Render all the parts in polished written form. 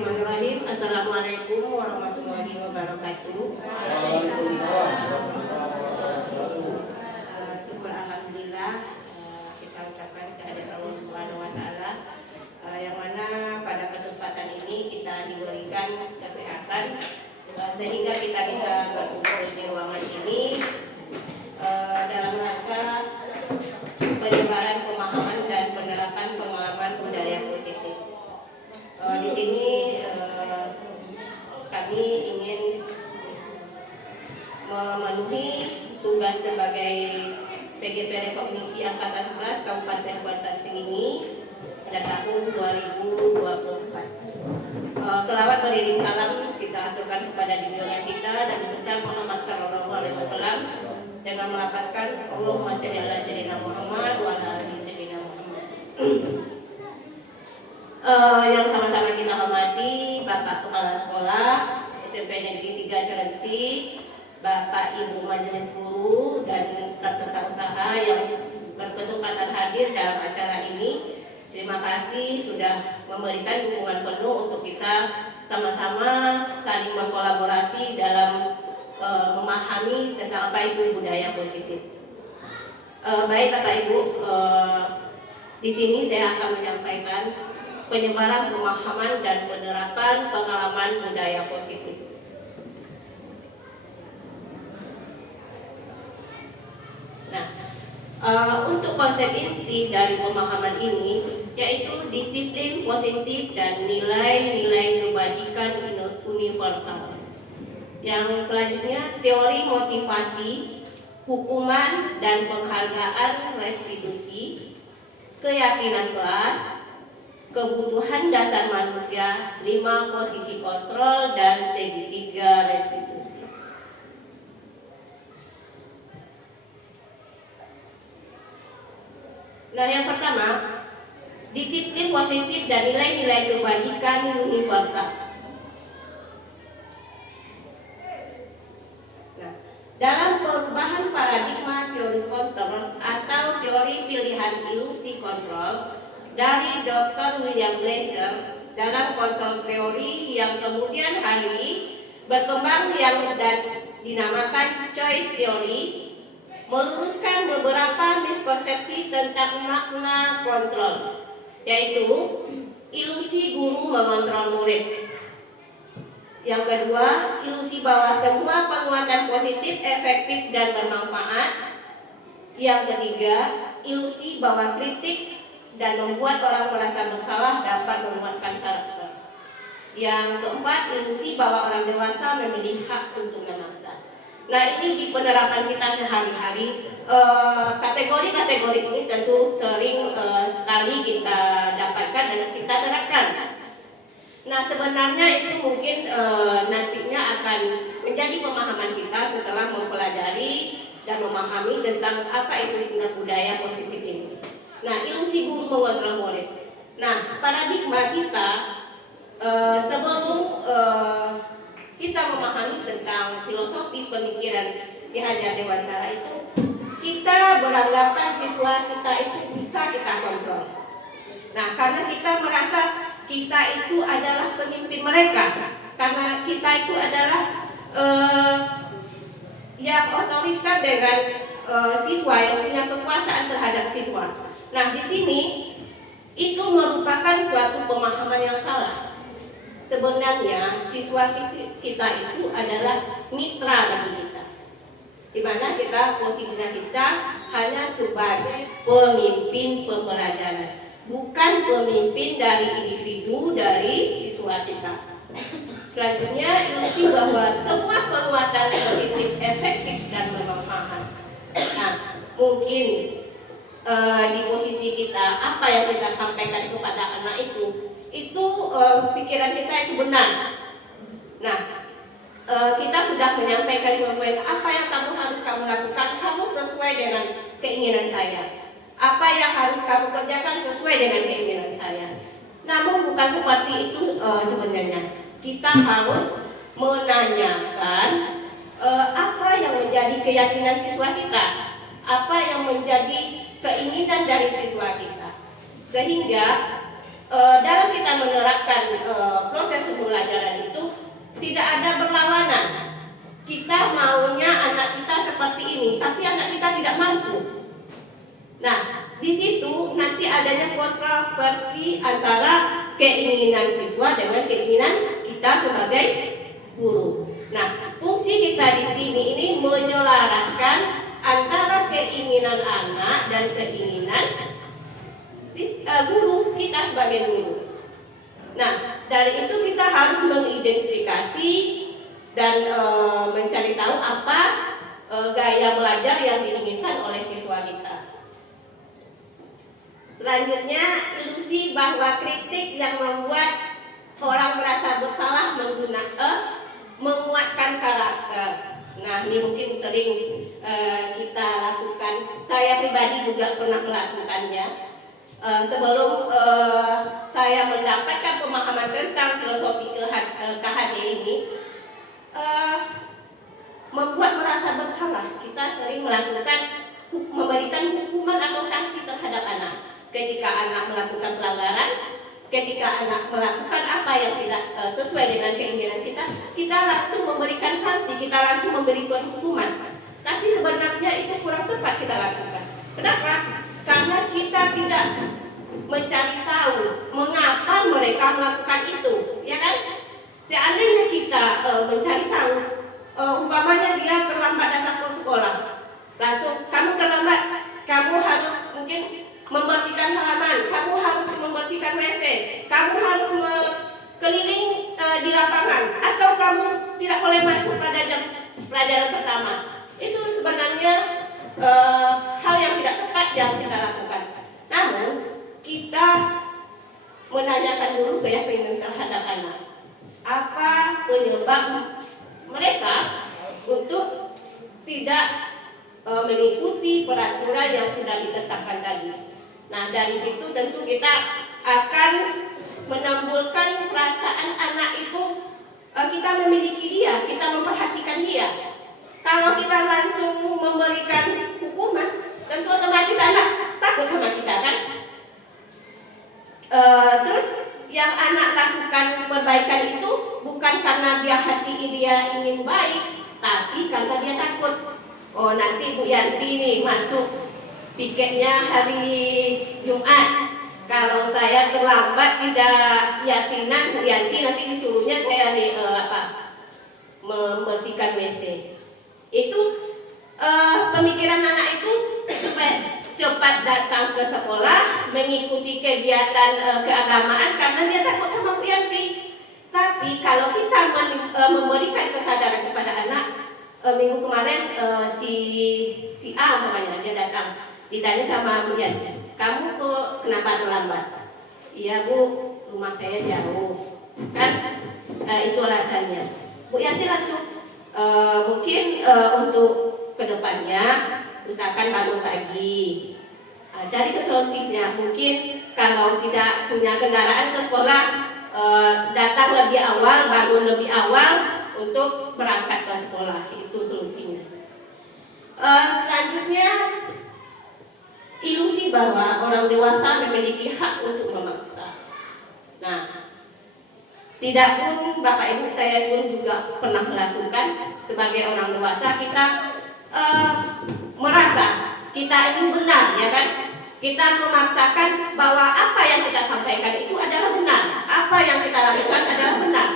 Bismillahirrahmanirrahim. Assalamualaikum warahmatullahi wabarakatuh. Syukur alhamdulillah kita ucapkan kehadirat Allah Subhanahu wa taala yang mana pada kesempatan ini kita diberikan kesehatan sehingga kita bisa berkumpul di ruangan ini dalam rangka penyebaran pemahaman dan penerapan pengalaman budaya positif. Di sini kami ingin memenuhi tugas sebagai PGP Rekognisi Angkatan 11 Kabupaten Kuantan Sengingi pada tahun 2024. Selawat beriring salam kita aturkan kepada junjungan kita dan besar Muhammad Sallallahu Alaihi Wasallam dengan melapaskan Allahumma sholli ala sayyidina Muhammad wa ala ali sayyidina Muhammad. Yang sama-sama kita hormati Bapak Kepala Sekolah SMP Negeri 3 Cilenyi, Bapak Ibu Majelis Guru dan staf tata usaha yang berkesempatan hadir dalam acara ini. Terima kasih sudah memberikan dukungan penuh untuk kita sama-sama saling berkolaborasi dalam memahami tentang apa itu budaya positif. Baik Bapak Ibu, di sini saya akan menyampaikan penyebaran pemahaman dan penerapan pengalaman budaya positif. Nah, untuk konsep inti dari pemahaman ini yaitu disiplin positif dan nilai-nilai kebajikan universal. Yang selanjutnya teori motivasi, hukuman dan penghargaan restitusi, keyakinan kelas, kebutuhan dasar manusia, 5 posisi kontrol dan segitiga restitusi. Nah, yang pertama, disiplin positif dan nilai-nilai kebajikan universal. Nah, dalam perubahan paradigma teori kontrol atau teori pilihan ilusi kontrol dari Dr. William Glasser dalam kontrol teori yang kemudian hari berkembang yang dan dinamakan choice theory, meluruskan beberapa miskonsepsi tentang makna kontrol, yaitu ilusi guru mengontrol murid. Yang kedua, ilusi bahwa semua penguatan positif efektif dan bermanfaat. Yang ketiga, ilusi bahwa kritik dan membuat orang merasa bersalah dapat menguatkan karakter. Yang keempat, ilusi bahwa orang dewasa memiliki hak untuk memaksa. Nah, ini di penerapan kita sehari-hari, kategori-kategori ini tentu sering sekali kita dapatkan dan kita terapkan. Nah, sebenarnya itu mungkin nantinya akan menjadi pemahaman kita setelah mempelajari dan memahami tentang apa itu budaya positif ini. Nah, ilusi guru mengontrol murid. Nah, paradigma kita sebelum kita memahami tentang filosofi pemikiran Ki Hajar Dewantara itu, kita beranggapan siswa kita itu bisa kita kontrol. Nah, karena kita merasa kita itu adalah pemimpin mereka, karena kita itu adalah yang otoriter dengan siswa, yang punya kekuasaan terhadap siswa. Nah, di sini itu merupakan suatu pemahaman yang salah. Sebenarnya siswa kita itu adalah mitra bagi kita, di mana kita posisinya kita hanya sebagai pemimpin pembelajaran, bukan pemimpin dari individu dari siswa kita. Selanjutnya, ilusi bahwa semua penguatan positif efektif dan bermanfaat. Nah, mungkin di posisi kita, apa yang kita sampaikan kepada anak itu pikiran kita itu benar. Nah, kita sudah menyampaikan apa yang harus kamu lakukan harus sesuai dengan keinginan saya. Apa yang harus kamu kerjakan sesuai dengan keinginan saya. Namun bukan seperti itu sebenarnya. Kita harus menanyakan apa yang menjadi keyakinan siswa kita, apa yang menjadi keinginan dari siswa kita, sehingga dalam kita menerapkan proses tidak ada berlawanan. Kita maunya anak kita seperti ini, tapi anak kita tidak mampu. Nah, di situ nanti adanya kontroversi antara keinginan siswa dengan keinginan kita sebagai guru. Nah, fungsi kita di sini ini menyelaraskan antara keinginan anak dan keinginan guru kita sebagai guru. Nah, dari itu kita harus mengidentifikasi dan mencari tahu apa gaya belajar yang diinginkan oleh siswa kita. Selanjutnya, ilusi bahwa kritik yang membuat orang merasa bersalah menguatkan karakter. Nah, ini mungkin sering kita lakukan. Saya pribadi juga pernah melakukannya. Sebelum saya mendapatkan pemahaman tentang filosofi KHD ini, membuat merasa bersalah. Kita sering memberikan hukuman atau sanksi terhadap anak. Ketika anak melakukan pelanggaran, ketika anak melakukan apa yang tidak sesuai dengan keinginan kita, kita langsung memberikan sanksi, kita langsung memberikan hukuman. Tapi sebenarnya itu kurang tepat kita lakukan. Kenapa? Karena kita tidak mencari tahu mengapa mereka melakukan itu, ya kan? Seandainya kita mencari tahu, umpamanya dia terlambat datang ke sekolah, langsung kamu terlambat, kamu harus mungkin membersihkan halaman, kamu harus membersihkan WC, kamu harus keliling di lapangan, atau kamu tidak boleh masuk pada jam pelajaran pertama. Itu sebenarnya hal yang tidak tepat yang kita lakukan. Namun kita menanyakan dulu keyakinan terhadap anak. Apa penyebab mereka untuk tidak mengikuti peraturan yang sudah ditetapkan tadi? Nah, dari situ tentu kita akan menimbulkan perasaan anak itu kita memiliki dia, kita memperhatikan dia. Kalau kita langsung memberikan hukuman, tentu otomatis anak takut sama kita, kan? Terus yang anak lakukan perbaikan itu bukan karena hati dia ingin baik, tapi karena dia takut. Oh, nanti Bu Yanti nih masuk piketnya hari Jumat. Kalau saya terlambat tidak yasinan, Bu Yanti nanti disuruhnya saya nih membersihkan WC. Itu pemikiran anak itu supaya cepat datang ke sekolah, mengikuti kegiatan keagamaan karena dia takut sama Bu Yanti. Tapi kalau kita memberikan kesadaran kepada anak, minggu kemarin si A namanya, dia datang, ditanya sama Bu Yanti, kamu kok kenapa terlambat? Iya Bu, rumah saya jauh, kan? Itu alasannya. Bu Yanti langsung mungkin untuk kedepannya usahakan bangun pagi, cari ke solusinya. Mungkin kalau tidak punya kendaraan ke sekolah, datang lebih awal, bangun lebih awal untuk berangkat ke sekolah. Itu solusinya. Selanjutnya, ilusi bahwa orang dewasa memiliki hak untuk memaksa. Nah, tidak pun Bapak Ibu, saya pun juga pernah melakukan. Sebagai orang dewasa kita merasa kita ini benar, ya kan? Kita memaksakan bahwa apa yang kita sampaikan itu adalah benar, apa yang kita lakukan adalah benar.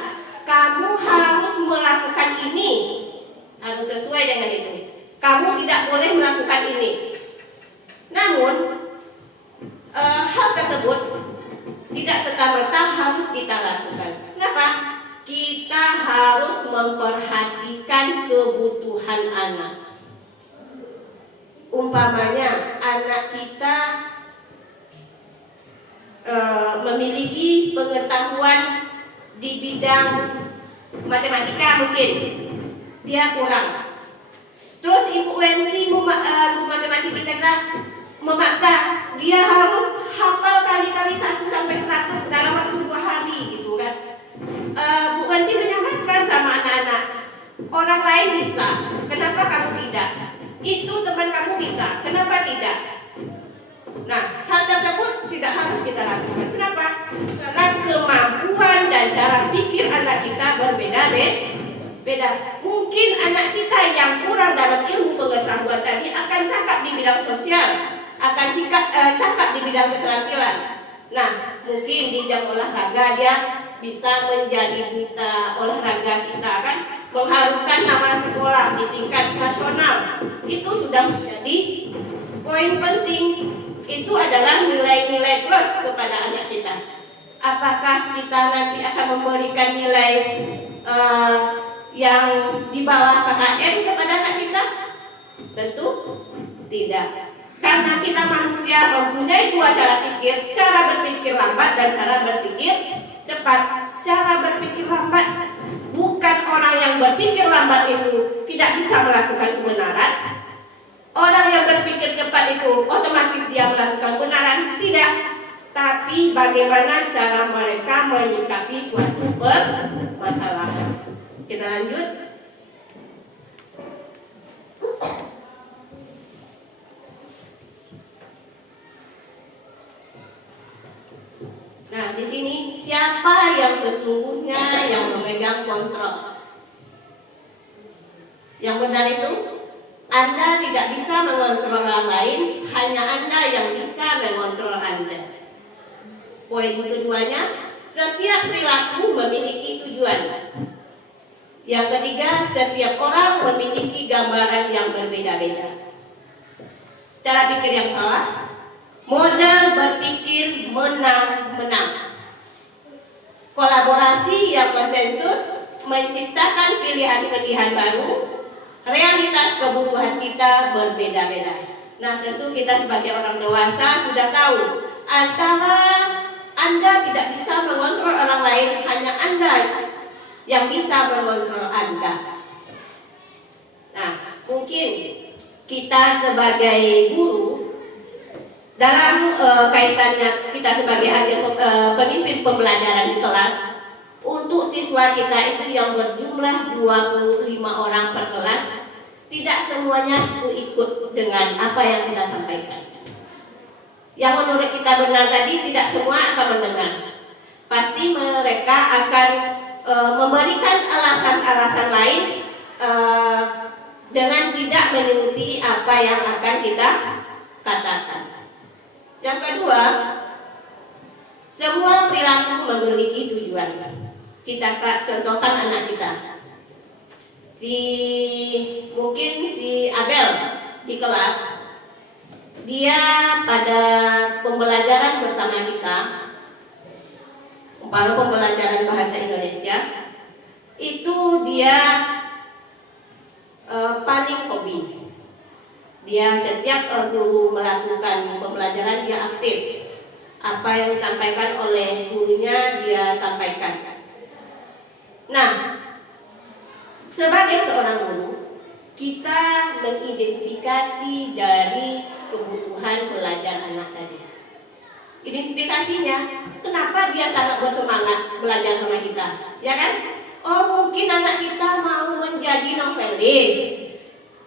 Kamu harus melakukan ini, harus sesuai dengan itu. Kamu tidak boleh melakukan ini. Namun hal tersebut tidak serta-merta harus kita lakukan. Kenapa? Kita harus memperhatikan kebutuhan anak. Umpamanya anak kita memiliki pengetahuan di bidang matematika, mungkin dia kurang. Terus Ibu Wendy, guru matematika kita memaksa dia harus hafal kali-kali 1 sampai 100 dalam waktu 2 hari, gitu kan? Bu Wendy menyamakan sama anak-anak. Orang lain bisa, kenapa kamu tidak? Itu teman kamu bisa, kenapa tidak? Nah, hal tersebut tidak harus kita lakukan. Kenapa? Karena kemampuan dan cara pikir anak kita berbeda-beda. berbeda. Mungkin anak kita yang kurang dalam ilmu pengetahuan tadi akan cakap di bidang sosial, akan cakap di bidang keterampilan. Nah, mungkin di jam olahraga dia bisa menjadi duta olahraga kita, kan, mengharumkan nama sekolah di tingkat nasional. Itu sudah menjadi poin penting. Itu adalah nilai-nilai plus kepada anak kita. Apakah kita nanti akan memberikan nilai yang di bawah KKM kepada anak kita? Tentu tidak. Karena kita manusia mempunyai dua cara pikir, cara berpikir lambat dan cara berpikir cepat. Cara berpikir lambat, bukan orang yang berpikir lambat itu tidak bisa melakukan kebenaran. Orang yang berpikir cepat itu otomatis dia melakukan kebenaran, tidak. Tapi bagaimana cara mereka menyikapi suatu permasalahan. Kita lanjut. Nah, di sini siapa yang sesungguhnya yang memegang kontrol? Yang benar itu, Anda tidak bisa mengontrol orang lain, hanya Anda yang bisa mengontrol Anda. Poin keduanya, setiap perilaku memiliki tujuan. Yang ketiga, setiap orang memiliki gambaran yang berbeda-beda. Cara pikir yang salah, model berpikir menang-menang. Kolaborasi yang konsensus menciptakan pilihan-pilihan baru. Realitas kebutuhan kita berbeda-beda. Nah, tentu kita sebagai orang dewasa sudah tahu, antara Anda tidak bisa mengontrol orang lain, hanya Anda yang bisa mengontrol Anda. Nah, mungkin kita sebagai guru, dalam kaitannya kita sebagai pemimpin pembelajaran di kelas, untuk siswa kita itu yang berjumlah 25 orang per kelas, tidak semuanya ikut dengan apa yang kita sampaikan. Yang menurut kita benar tadi tidak semua akan mendengar. Pasti mereka akan memberikan alasan-alasan lain dengan tidak mengikuti apa yang akan kita katakan. Yang kedua, semua perilaku memiliki tujuan. Kita contohkan anak kita. Mungkin si Abel di kelas, dia pada pembelajaran bersama kita, pada pembelajaran bahasa Indonesia, itu dia paling hobi. Dia setiap guru melakukan pembelajaran dia aktif. Apa yang disampaikan oleh gurunya dia sampaikan. Nah, sebagai seorang guru, kita mengidentifikasi dari kebutuhan belajar anak tadi. Identifikasinya, kenapa dia sangat bersemangat belajar sama kita, ya kan? Oh, mungkin anak kita mau menjadi novelis,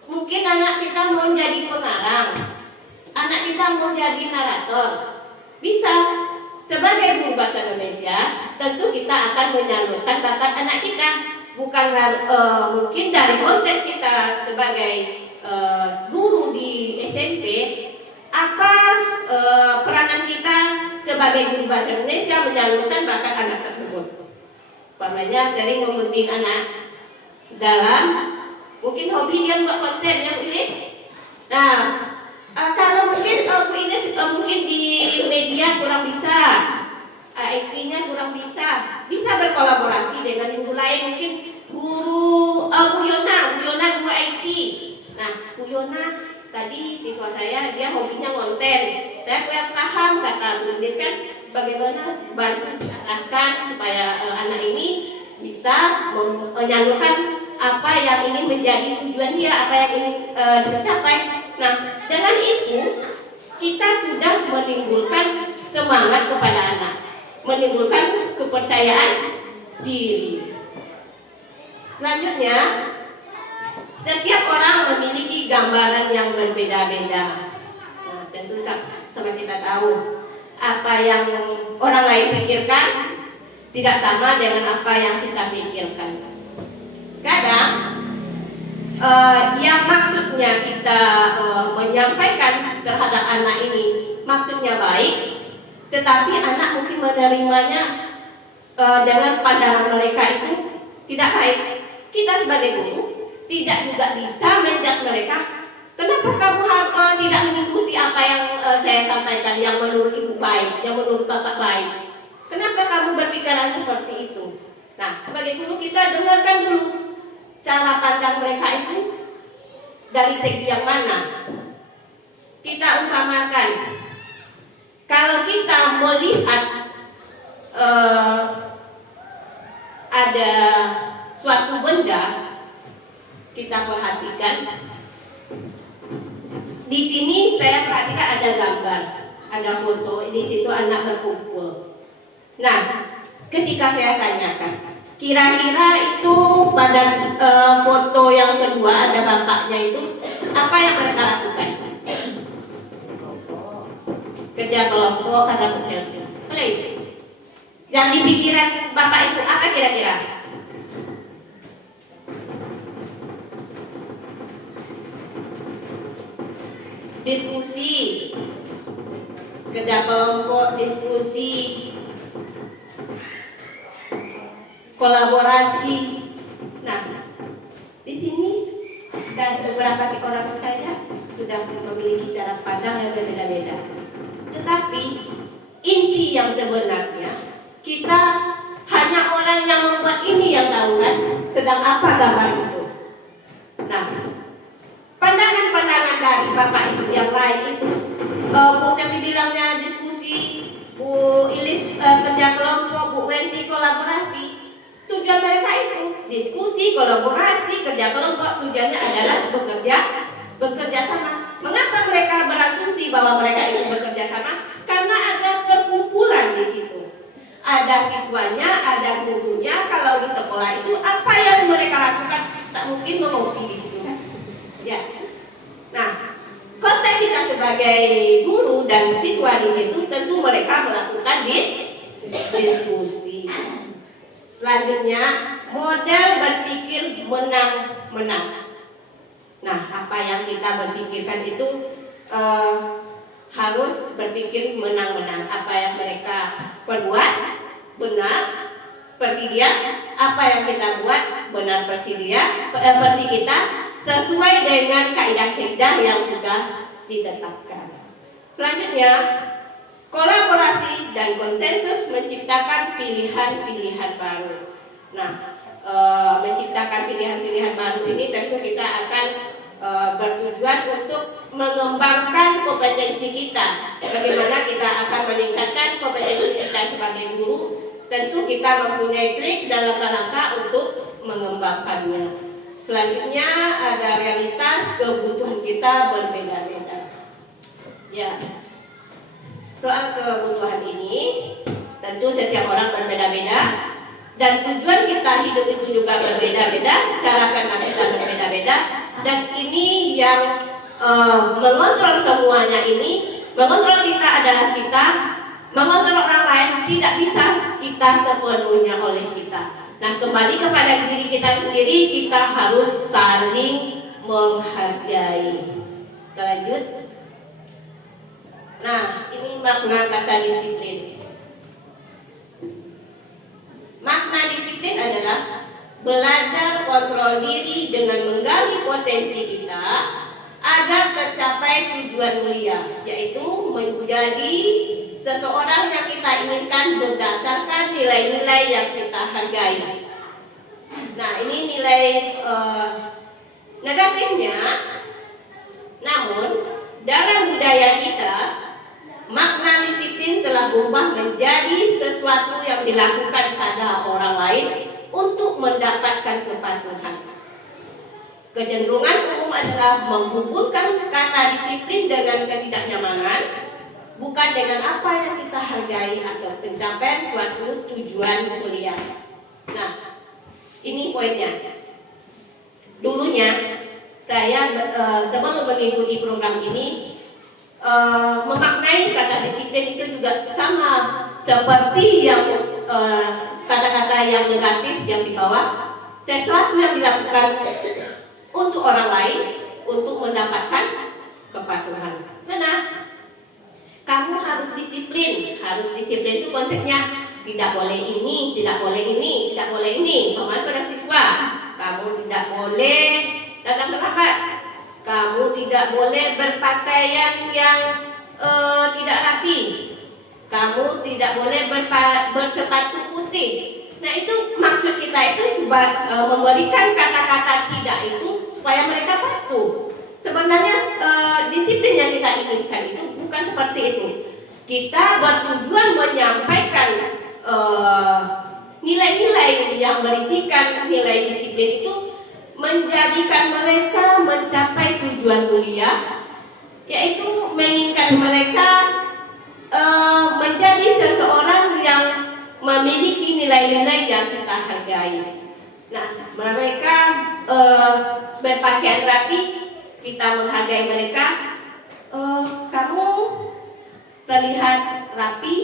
mungkin anak kita mau jadi pengarang, anak kita mau jadi narator. Bisa. Sebagai guru bahasa Indonesia, tentu kita akan menyalurkan bakat anak kita. Bukan mungkin dari konteks kita sebagai guru di SMP, apa peranan kita sebagai guru bahasa Indonesia menyalurkan bakat anak tersebut. Umpamanya sering membimbing anak dalam mungkin hobi dia buat konten yang Ilis. Nah, kalau mungkin Bu Ines mungkin di media kurang bisa, IT-nya kurang bisa berkolaborasi dengan guru lain, mungkin guru Bu Yona guru IT. Nah, Bu Yona tadi siswa saya dia hobinya konten, saya kurang paham kata Bu Ines kan, bagaimana bantu arahkan supaya anak ini bisa menyalurkan apa yang ingin menjadi tujuan dia, apa yang ingin dicapai. Nah, dengan itu kita sudah menimbulkan semangat kepada anak, menimbulkan kepercayaan diri. Selanjutnya, setiap orang memiliki gambaran yang berbeda-beda. Nah, tentu sama kita tahu apa yang orang lain pikirkan tidak sama dengan apa yang kita pikirkan. Kadang yang maksudnya kita menyampaikan terhadap anak ini maksudnya baik, tetapi anak mungkin menerimanya dengan pandangan mereka itu tidak baik. Kita sebagai guru tidak juga bisa menjudge mereka. Kenapa kamu tidak mengikuti apa yang saya sampaikan, yang menurut ibu baik, yang menurut bapak baik? Kenapa kamu berpikiran seperti itu? Nah, sebagai guru kita dengarkan dulu cara pandang mereka itu dari segi yang mana. Kita umpamakan, kalau kita melihat ada suatu benda, kita perhatikan. Di sini saya perhatikan ada gambar, ada foto. Di situ anak berkumpul. Nah, ketika saya tanyakan, kira-kira itu pada foto yang kedua ada bapaknya itu, apa yang mereka lakukan? Kerja kelompok, kata peserta. Yang dipikiran bapak itu apa kira-kira? Diskusi, kerja kelompok, diskusi, kolaborasi. Nah, di sini dan beberapa orang kita sudah memiliki cara pandang yang berbeda-beda. Tetapi inti yang sebenarnya, kita hanya orang yang membuat ini yang tahu kan, sedang apa gambar itu. Nah, pandangan-pandangan dari bapak ibu yang lain itu, Bu Septi bilangnya diskusi, Bu Ilis kerja kelompok, Bu Wenti kolaborasi. Tujuan mereka itu diskusi, kolaborasi, kerja kelompok. Tujuannya adalah bekerja sama. Mengapa mereka berasumsi bahwa mereka itu bekerja sama? Karena ada perkumpulan di situ. Ada siswanya, ada gurunya. Kalau di sekolah itu apa yang mereka lakukan? Tak mungkin mengopi di situ kan? Ya. Nah, konteks kita sebagai guru dan siswa di situ, tentu mereka melakukan diskusi. Selanjutnya, model berpikir menang-menang. Nah, apa yang kita berpikirkan itu harus berpikir menang-menang. Apa yang mereka perbuat benar, versi dia. Apa yang kita buat benar, versi dia, versi kita sesuai dengan kaidah-kaidah yang sudah ditetapkan. Selanjutnya, kolaborasi dan konsensus menciptakan pilihan-pilihan baru. Nah, menciptakan pilihan-pilihan baru ini tentu kita akan bertujuan untuk mengembangkan kompetensi kita. Bagaimana kita akan meningkatkan kompetensi kita sebagai guru? Tentu kita mempunyai trik dan langkah-langkah untuk mengembangkannya. Selanjutnya ada realitas kebutuhan kita berbeda-beda. Ya. Soal kebutuhan ini tentu setiap orang berbeda-beda dan tujuan kita hidup itu juga berbeda-beda, cara pandang kita berbeda-beda, dan ini yang mengontrol semuanya ini, mengontrol kita adalah kita, mengontrol orang lain tidak bisa kita sepenuhnya oleh kita. Nah, kembali kepada diri kita sendiri, kita harus saling menghargai. Kita lanjut. Nah, ini makna kata disiplin. Makna disiplin adalah belajar kontrol diri dengan menggali potensi kita agar tercapai tujuan mulia, yaitu menjadi seseorang yang kita inginkan berdasarkan nilai-nilai yang kita hargai. Nah, ini nilai negatifnya. Namun, dalam budaya kita, makna disiplin telah berubah menjadi sesuatu yang dilakukan pada orang lain untuk mendapatkan kepatuhan. Kecenderungan umum adalah menghubungkan kata disiplin dengan ketidaknyamanan, bukan dengan apa yang kita hargai atau pencapaian suatu tujuan mulia. Nah, ini poinnya. Dulunya saya sebelum mengikuti program ini memaknai kata disiplin itu juga sama seperti yang kata-kata yang negatif yang di bawah. sesuatu yang dilakukan untuk orang lain untuk mendapatkan kepatuhan. Mana? Kamu harus disiplin. Harus disiplin itu konteksnya tidak boleh ini, tidak boleh ini, tidak boleh ini. Saudara siswa, kamu tidak boleh datang terlambat. Kamu tidak boleh berpakaian yang tidak rapi. Kamu tidak boleh bersepatu putih. Nah, itu maksud kita itu memberikan kata-kata tidak itu supaya mereka patuh. Sebenarnya disiplin yang kita inginkan itu bukan seperti itu. Kita bertujuan menyampaikan nilai-nilai yang berisikan nilai disiplin itu menjadikan mereka mencapai tujuan mulia, yaitu menginginkan mereka menjadi seseorang yang memiliki nilai-nilai yang kita hargai. Nah, mereka berpakaian rapi, kita menghargai mereka. Kamu terlihat rapi,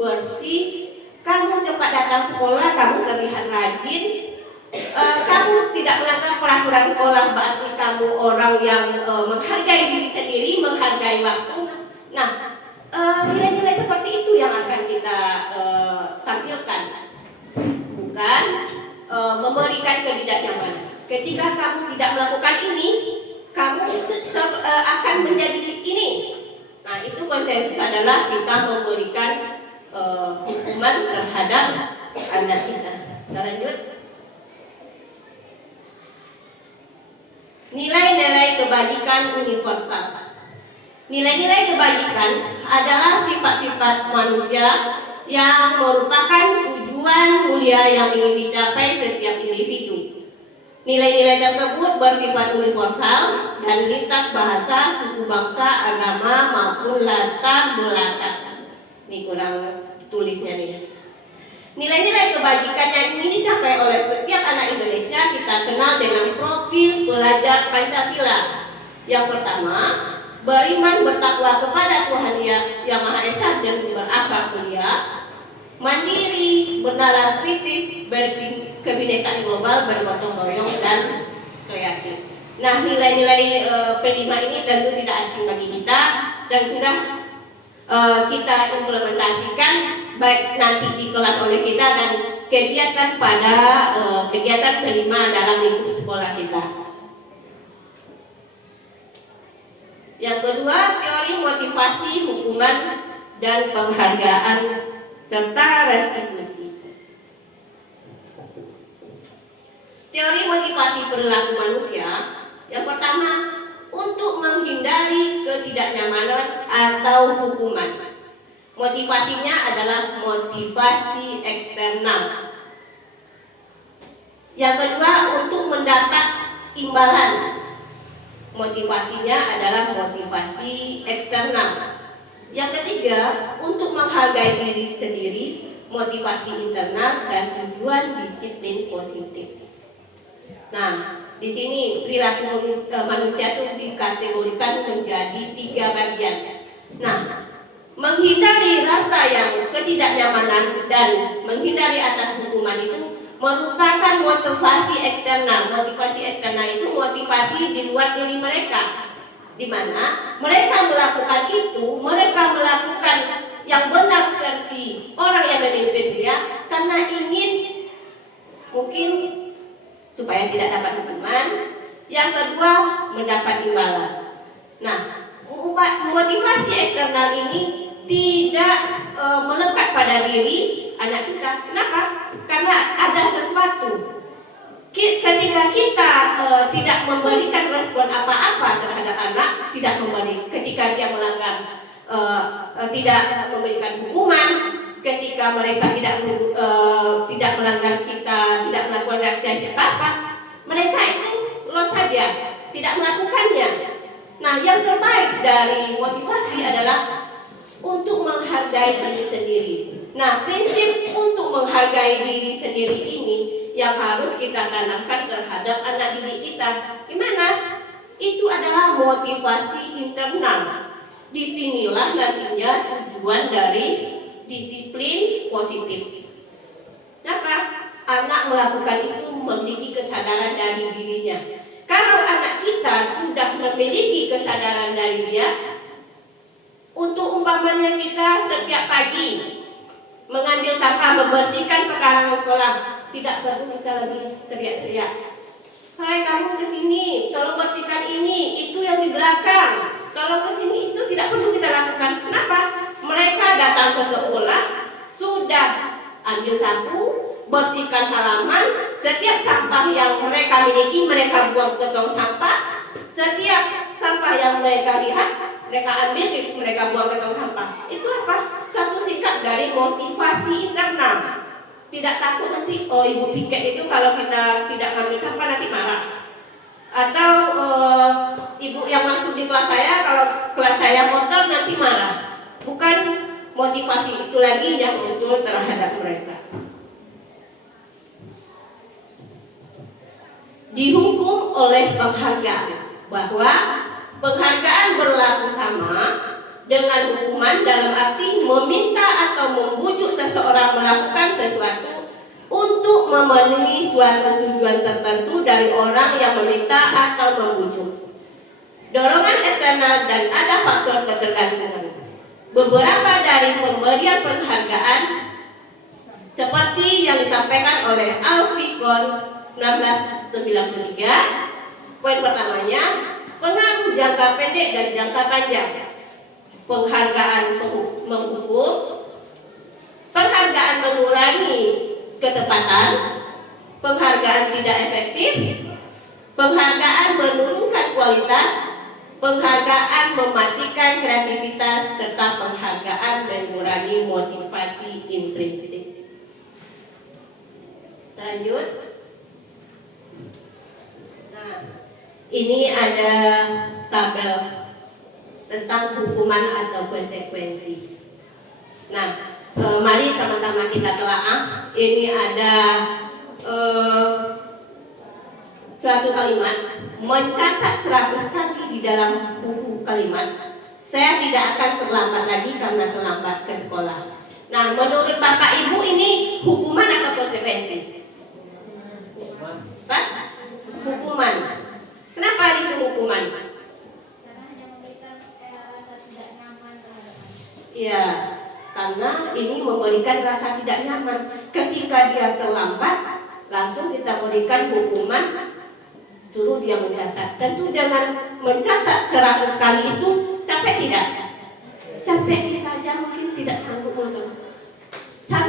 bersih, kamu cepat datang sekolah, kamu terlihat rajin, kamu tidak melanggar peraturan sekolah, berarti kamu orang yang menghargai diri sendiri, menghargai waktu. Nah, nilai-nilai seperti itu yang akan kita tampilkan, bukan memberikan ketidaknyamanan. Ketika kamu tidak melakukan ini, kamu akan menjadi ini. Nah, itu konsensus adalah kita memberikan hukuman terhadap anak kita. Kita lanjut. Nilai-nilai kebajikan universal. Nilai-nilai kebajikan adalah sifat-sifat manusia yang merupakan tujuan mulia yang ingin dicapai setiap individu. Nilai-nilai tersebut bersifat universal dan lintas bahasa, suku bangsa, agama maupun latar belakang. Ini kurang tulisnya nih. Nilai-nilai kebajikan yang ingin dicapai oleh setiap anak Indonesia kita kenal dengan profil pelajar Pancasila. Yang pertama, beriman bertakwa kepada Tuhan Yang Maha Esa dan berakhlak mulia, mandiri, bernalar kritis, berkebinekaan global, bergotong royong dan kreatif. Nah, nilai-nilai P5 ini tentu tidak asing bagi kita dan sudah kita implementasikan baik nanti di kelas oleh kita dan kegiatan pada kegiatan P5 dalam lingkup sekolah kita. Yang kedua, teori motivasi, hukuman dan penghargaan serta restitusi. Teori motivasi perilaku manusia. Yang pertama, untuk menghindari ketidaknyamanan atau hukuman. Motivasinya adalah motivasi eksternal. Yang kedua, untuk mendapat imbalan. Motivasinya adalah motivasi eksternal. Yang ketiga, untuk menghargai diri sendiri, motivasi internal dan tujuan disiplin positif. Nah, di sini perilaku manusia itu dikategorikan menjadi 3 bagian. Nah, menghindari rasa yang ketidaknyamanan dan menghindari atas hukuman itu merupakan motivasi eksternal. Motivasi eksternal itu motivasi di luar diri mereka, di mana mereka melakukan itu, mereka melakukan yang benar versi orang yang memimpin dia karena ingin mungkin supaya tidak dapat hukuman. Yang kedua, mendapat imbalan. Nah, motivasi eksternal ini tidak melekat pada diri anak kita. Kenapa? Karena ada sesuatu. Ketika kita tidak memberikan respon apa-apa terhadap anak, ketika dia melanggar, tidak memberikan hukuman, ketika mereka tidak melanggar kita, tidak melakukan reaksi apa-apa, mereka itu lolos saja, tidak melakukannya. Nah, yang terbaik dari motivasi adalah untuk menghargai diri sendiri. Nah, prinsip untuk menghargai diri sendiri ini yang harus kita tanamkan terhadap anak didik kita. Gimana? Itu adalah motivasi internal. Disinilah nantinya tujuan dari disiplin positif. Kenapa? Anak melakukan itu memiliki kesadaran dari dirinya. Kalau anak kita sudah memiliki kesadaran dari dia, untuk umpamanya kita setiap pagi mengambil sampah, membersihkan pekarangan sekolah, tidak perlu kita lagi teriak-teriak, "Hai kamu kesini, tolong bersihkan ini, itu yang di belakang, tolong kesini." Itu tidak perlu kita lakukan. Kenapa? Mereka datang ke sekolah, sudah ambil sapu, bersihkan halaman, setiap sampah yang mereka miliki, mereka buang ke tong sampah, setiap sampah yang mereka lihat, mereka ambil, mereka buang ke tong sampah. Itu apa? Suatu sikap dari motivasi internal. Tidak takut nanti, oh ibu piket itu kalau kita tidak ngambil sampah nanti marah. Atau ibu yang masuk di kelas saya, kalau kelas saya kotor nanti marah. Bukan motivasi itu lagi yang muncul terhadap mereka. Dihukum oleh penghargaan, bahwa penghargaan berlaku sama dengan hukuman dalam arti meminta atau membujuk seseorang melakukan sesuatu untuk memenuhi suatu tujuan tertentu dari orang yang meminta atau membujuk. Dorongan eksternal dan ada faktor ketergantungan. Beberapa dari pemberian penghargaan seperti yang disampaikan oleh Alfikon 1993, poin pertamanya, pengaruh jangka pendek dan jangka panjang. Penghargaan menghukum, penghargaan mengurangi ketepatan, penghargaan tidak efektif, penghargaan menurunkan kualitas, penghargaan mematikan kreativitas, serta penghargaan mengurangi motivasi intrinsik. Lanjut. Nah, ini ada tabel tentang hukuman atau konsekuensi. Nah, mari sama-sama kita telaah. Ini ada suatu kalimat, mencatat 100 kali di dalam buku kalimat. Saya tidak akan terlambat lagi karena terlambat ke sekolah. Nah, menurut Bapak Ibu ini hukuman atau konsekuensi? Pak? Hukuman. Kenapa itu hukuman? Ya, karena ini memberikan rasa tidak nyaman. Ketika dia terlambat, langsung kita berikan hukuman, suruh dia mencatat. Tentu dengan mencatat 100 kali itu capek tidak? Capek, kita aja mungkin tidak sanggup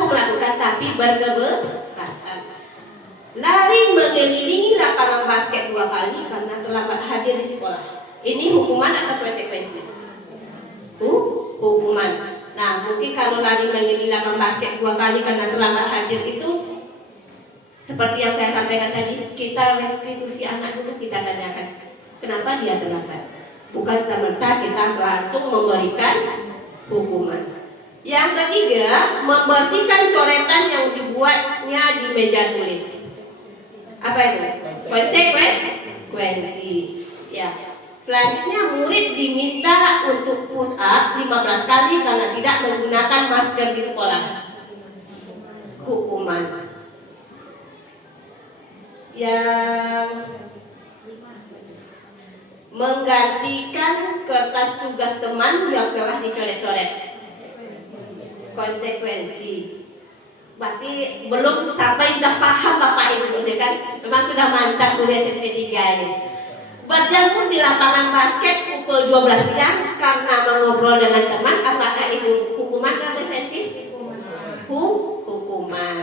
melakukan, tapi berkeberatan. Lari mengelilingi lapangan basket 2 kali karena terlambat hadir di sekolah. Ini hukuman atau konsekuensi? Hukuman. Nah, mungkin kalau lari mengelilingi lapangan basket 2 kali karena terlambat hadir itu, seperti yang saya sampaikan tadi, kita restitusi anak dulu, kita tanyakan kenapa dia terlambat. Bukan serta-merta kita langsung memberikan hukuman. Yang ketiga, membersihkan coretan yang dibuatnya di meja tulis. Apa itu? Konsekuensi. Ya. Selanjutnya, murid diminta untuk push up 15 kali karena tidak menggunakan masker di sekolah. Hukuman. Yang menggantikan kertas tugas teman yang telah dicoret-coret. Konsekuensi. Berarti belum sampai udah paham Bapak Ibu kan? Memang sudah mantap kuliah SMP 3 ini. Berjamur di lapangan basket pukul 12 siang karena mengobrol dengan teman, apakah itu hukuman atau konsekuensi? Hukuman.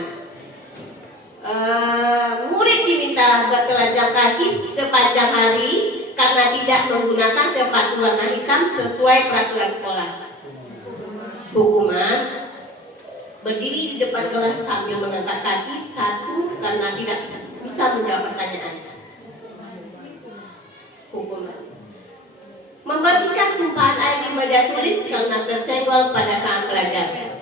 Murid diminta bertelanjang kaki sepanjang hari karena tidak menggunakan sepatu warna hitam sesuai peraturan sekolah. Hukuman. Berdiri di depan kelas sambil mengangkat kaki 1 karena tidak bisa menjawab pertanyaan. Hukuman. Membersihkan tumpahan air di meja tulis karena tersenggol pada saat belajar.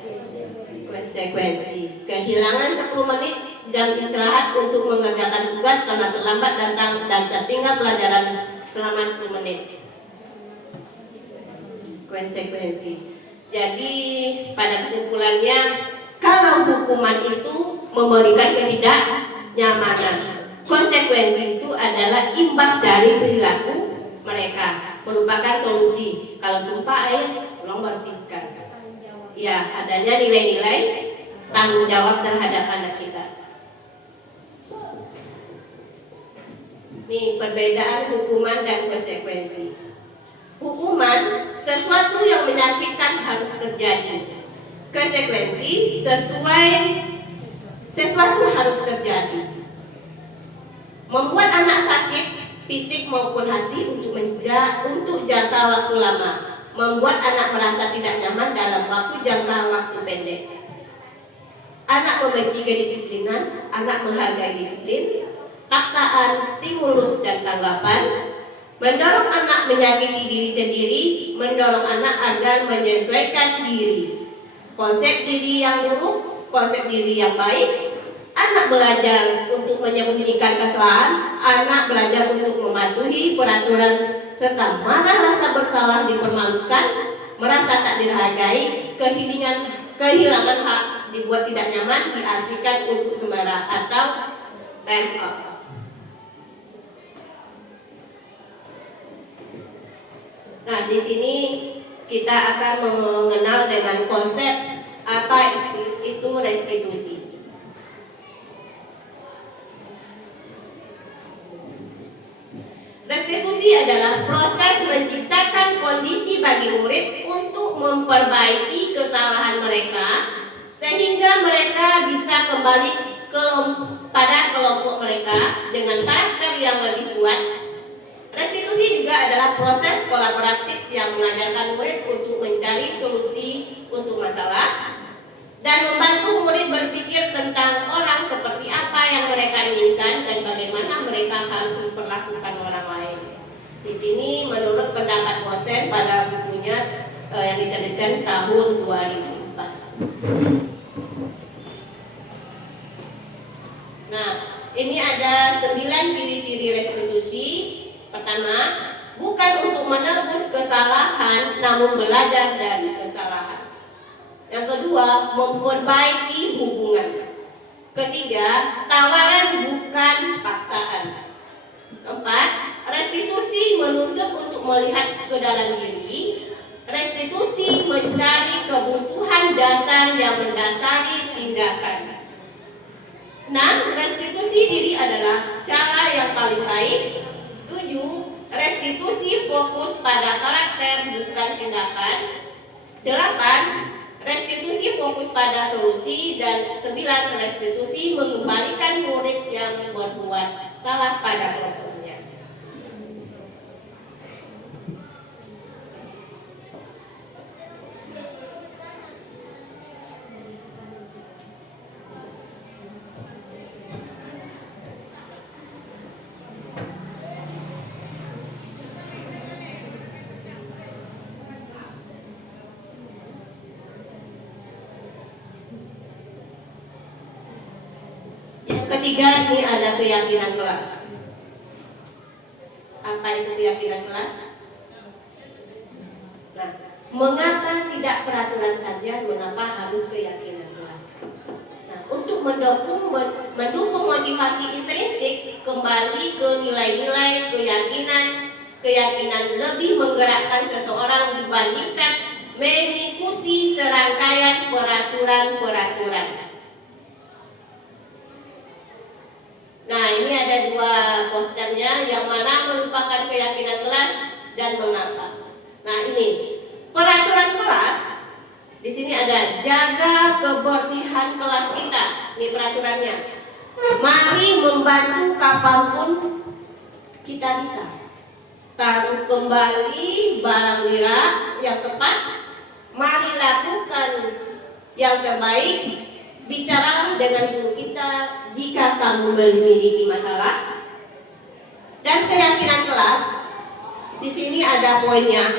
Konsekuensi. Kehilangan 10 menit jam istirahat untuk mengerjakan tugas karena terlambat datang dan tertinggal pelajaran selama 10 menit. Konsekuensi. Jadi pada kesimpulannya, kalau hukuman itu memberikan ketidaknyamanan, konsekuensi itu adalah imbas dari perilaku mereka, merupakan solusi. Kalau tumpah air, tolong bersihkan. Ya, adanya nilai-nilai tanggung jawab terhadap anak kita. Nih, perbedaan hukuman dan konsekuensi. Hukuman sesuatu yang menyakitkan harus terjadi. Konsekuensi sesuatu harus terjadi. Membuat anak sakit fisik maupun hati untuk jangka waktu lama. Membuat anak merasa tidak nyaman dalam jangka waktu pendek. Anak membenci kedisiplinan, anak menghargai disiplin, paksaan, stimulus dan tanggapan, mendorong anak menyakiti diri sendiri, mendorong anak agar menyesuaikan diri. Konsep diri yang buruk, konsep diri yang baik. Anak belajar untuk menyembunyikan kesalahan, anak belajar untuk mematuhi peraturan, tentang mana rasa bersalah dipermalukan, merasa tak dihargai, kehilangan hak, dibuat tidak nyaman, diasingkan untuk sembarang atau time out. Nah, di sini kita akan mengenal dengan konsep apa itu restitusi. Restitusi adalah proses menciptakan kondisi bagi murid untuk memperbaiki kesalahan mereka sehingga mereka bisa kembali pada kelompok mereka dengan karakter yang lebih kuat. Restitusi juga adalah proses kolaboratif yang mengajarkan murid untuk mencari solusi untuk masalah dan membantu murid berpikir tentang orang seperti apa yang mereka inginkan dan bagaimana mereka harus memperlakukan orang lain. Di sini menurut pendapat Gosen pada bukunya yang diterbitkan tahun 2004. Nah, ini ada 9 ciri-ciri restitusi. Pertama, bukan untuk menebus kesalahan, namun belajar dari kesalahan. Yang kedua, memperbaiki hubungan. Ketiga, tawaran bukan paksaan. Keempat, restitusi menuntut untuk melihat ke dalam diri. Restitusi mencari kebutuhan dasar yang mendasari tindakan. 6. Restitusi diri adalah cara yang paling baik. 7. Restitusi fokus pada karakter bukan tindakan. 8. Restitusi fokus pada solusi. Dan 9. Restitusi mengembalikan murid yang berbuat salah pada kelompoknya. Ketiga, ini ada keyakinan kelas. Apa itu keyakinan kelas? Nah, mengapa tidak peraturan saja, mengapa harus keyakinan kelas? Nah, untuk mendukung motivasi intrinsik, kembali ke nilai-nilai keyakinan lebih menggerakkan seseorang dibandingkan mengikuti serangkaian peraturan-peraturan. Nah, ini ada 2 posternya, yang mana merupakan keyakinan kelas dan mengapa. Nah, ini peraturan kelas. Di sini ada jaga kebersihan kelas kita. Ini peraturannya. Mari membantu kapanpun kita bisa. Taruh kembali barang lirat yang tepat. Mari lakukan yang terbaik. Bicaralah dengan guru kita jika kamu memiliki masalah. Dan keyakinan kelas, di sini ada poinnya,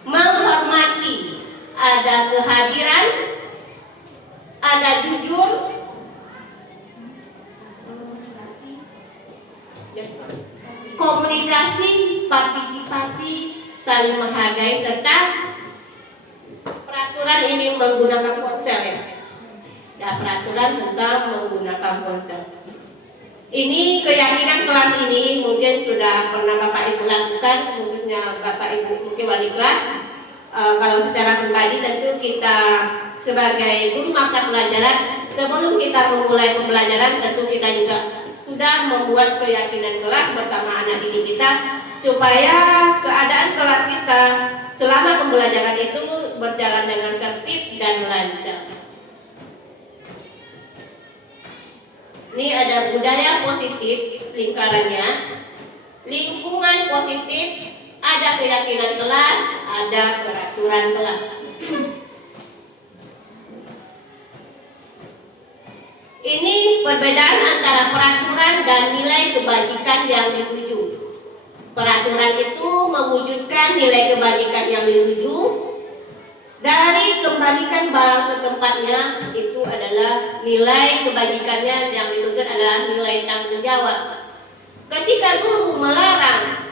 menghormati, ada kehadiran, ada jujur, komunikasi, partisipasi, saling menghargai, serta peraturan ini menggunakan ponsel ya. Ya, peraturan tentang menggunakan ponsel. Ini keyakinan kelas ini mungkin sudah pernah Bapak Ibu lakukan, khususnya Bapak Ibu mungkin wali kelas. Kalau secara pribadi tentu kita sebagai guru mata pelajaran, sebelum kita memulai pembelajaran tentu kita juga sudah membuat keyakinan kelas bersama anak didik kita supaya keadaan kelas kita selama pembelajaran itu berjalan dengan tertib dan lancar. Ini ada budaya positif lingkarannya, lingkungan positif, ada keyakinan kelas, ada peraturan kelas. Ini perbedaan antara peraturan dan nilai kebajikan yang dituju. Peraturan itu mewujudkan nilai kebajikan yang dituju. Dari kembalikan barang ke tempatnya itu adalah nilai kebajikannya yang dituntut adalah nilai tanggung jawab. Ketika guru melarang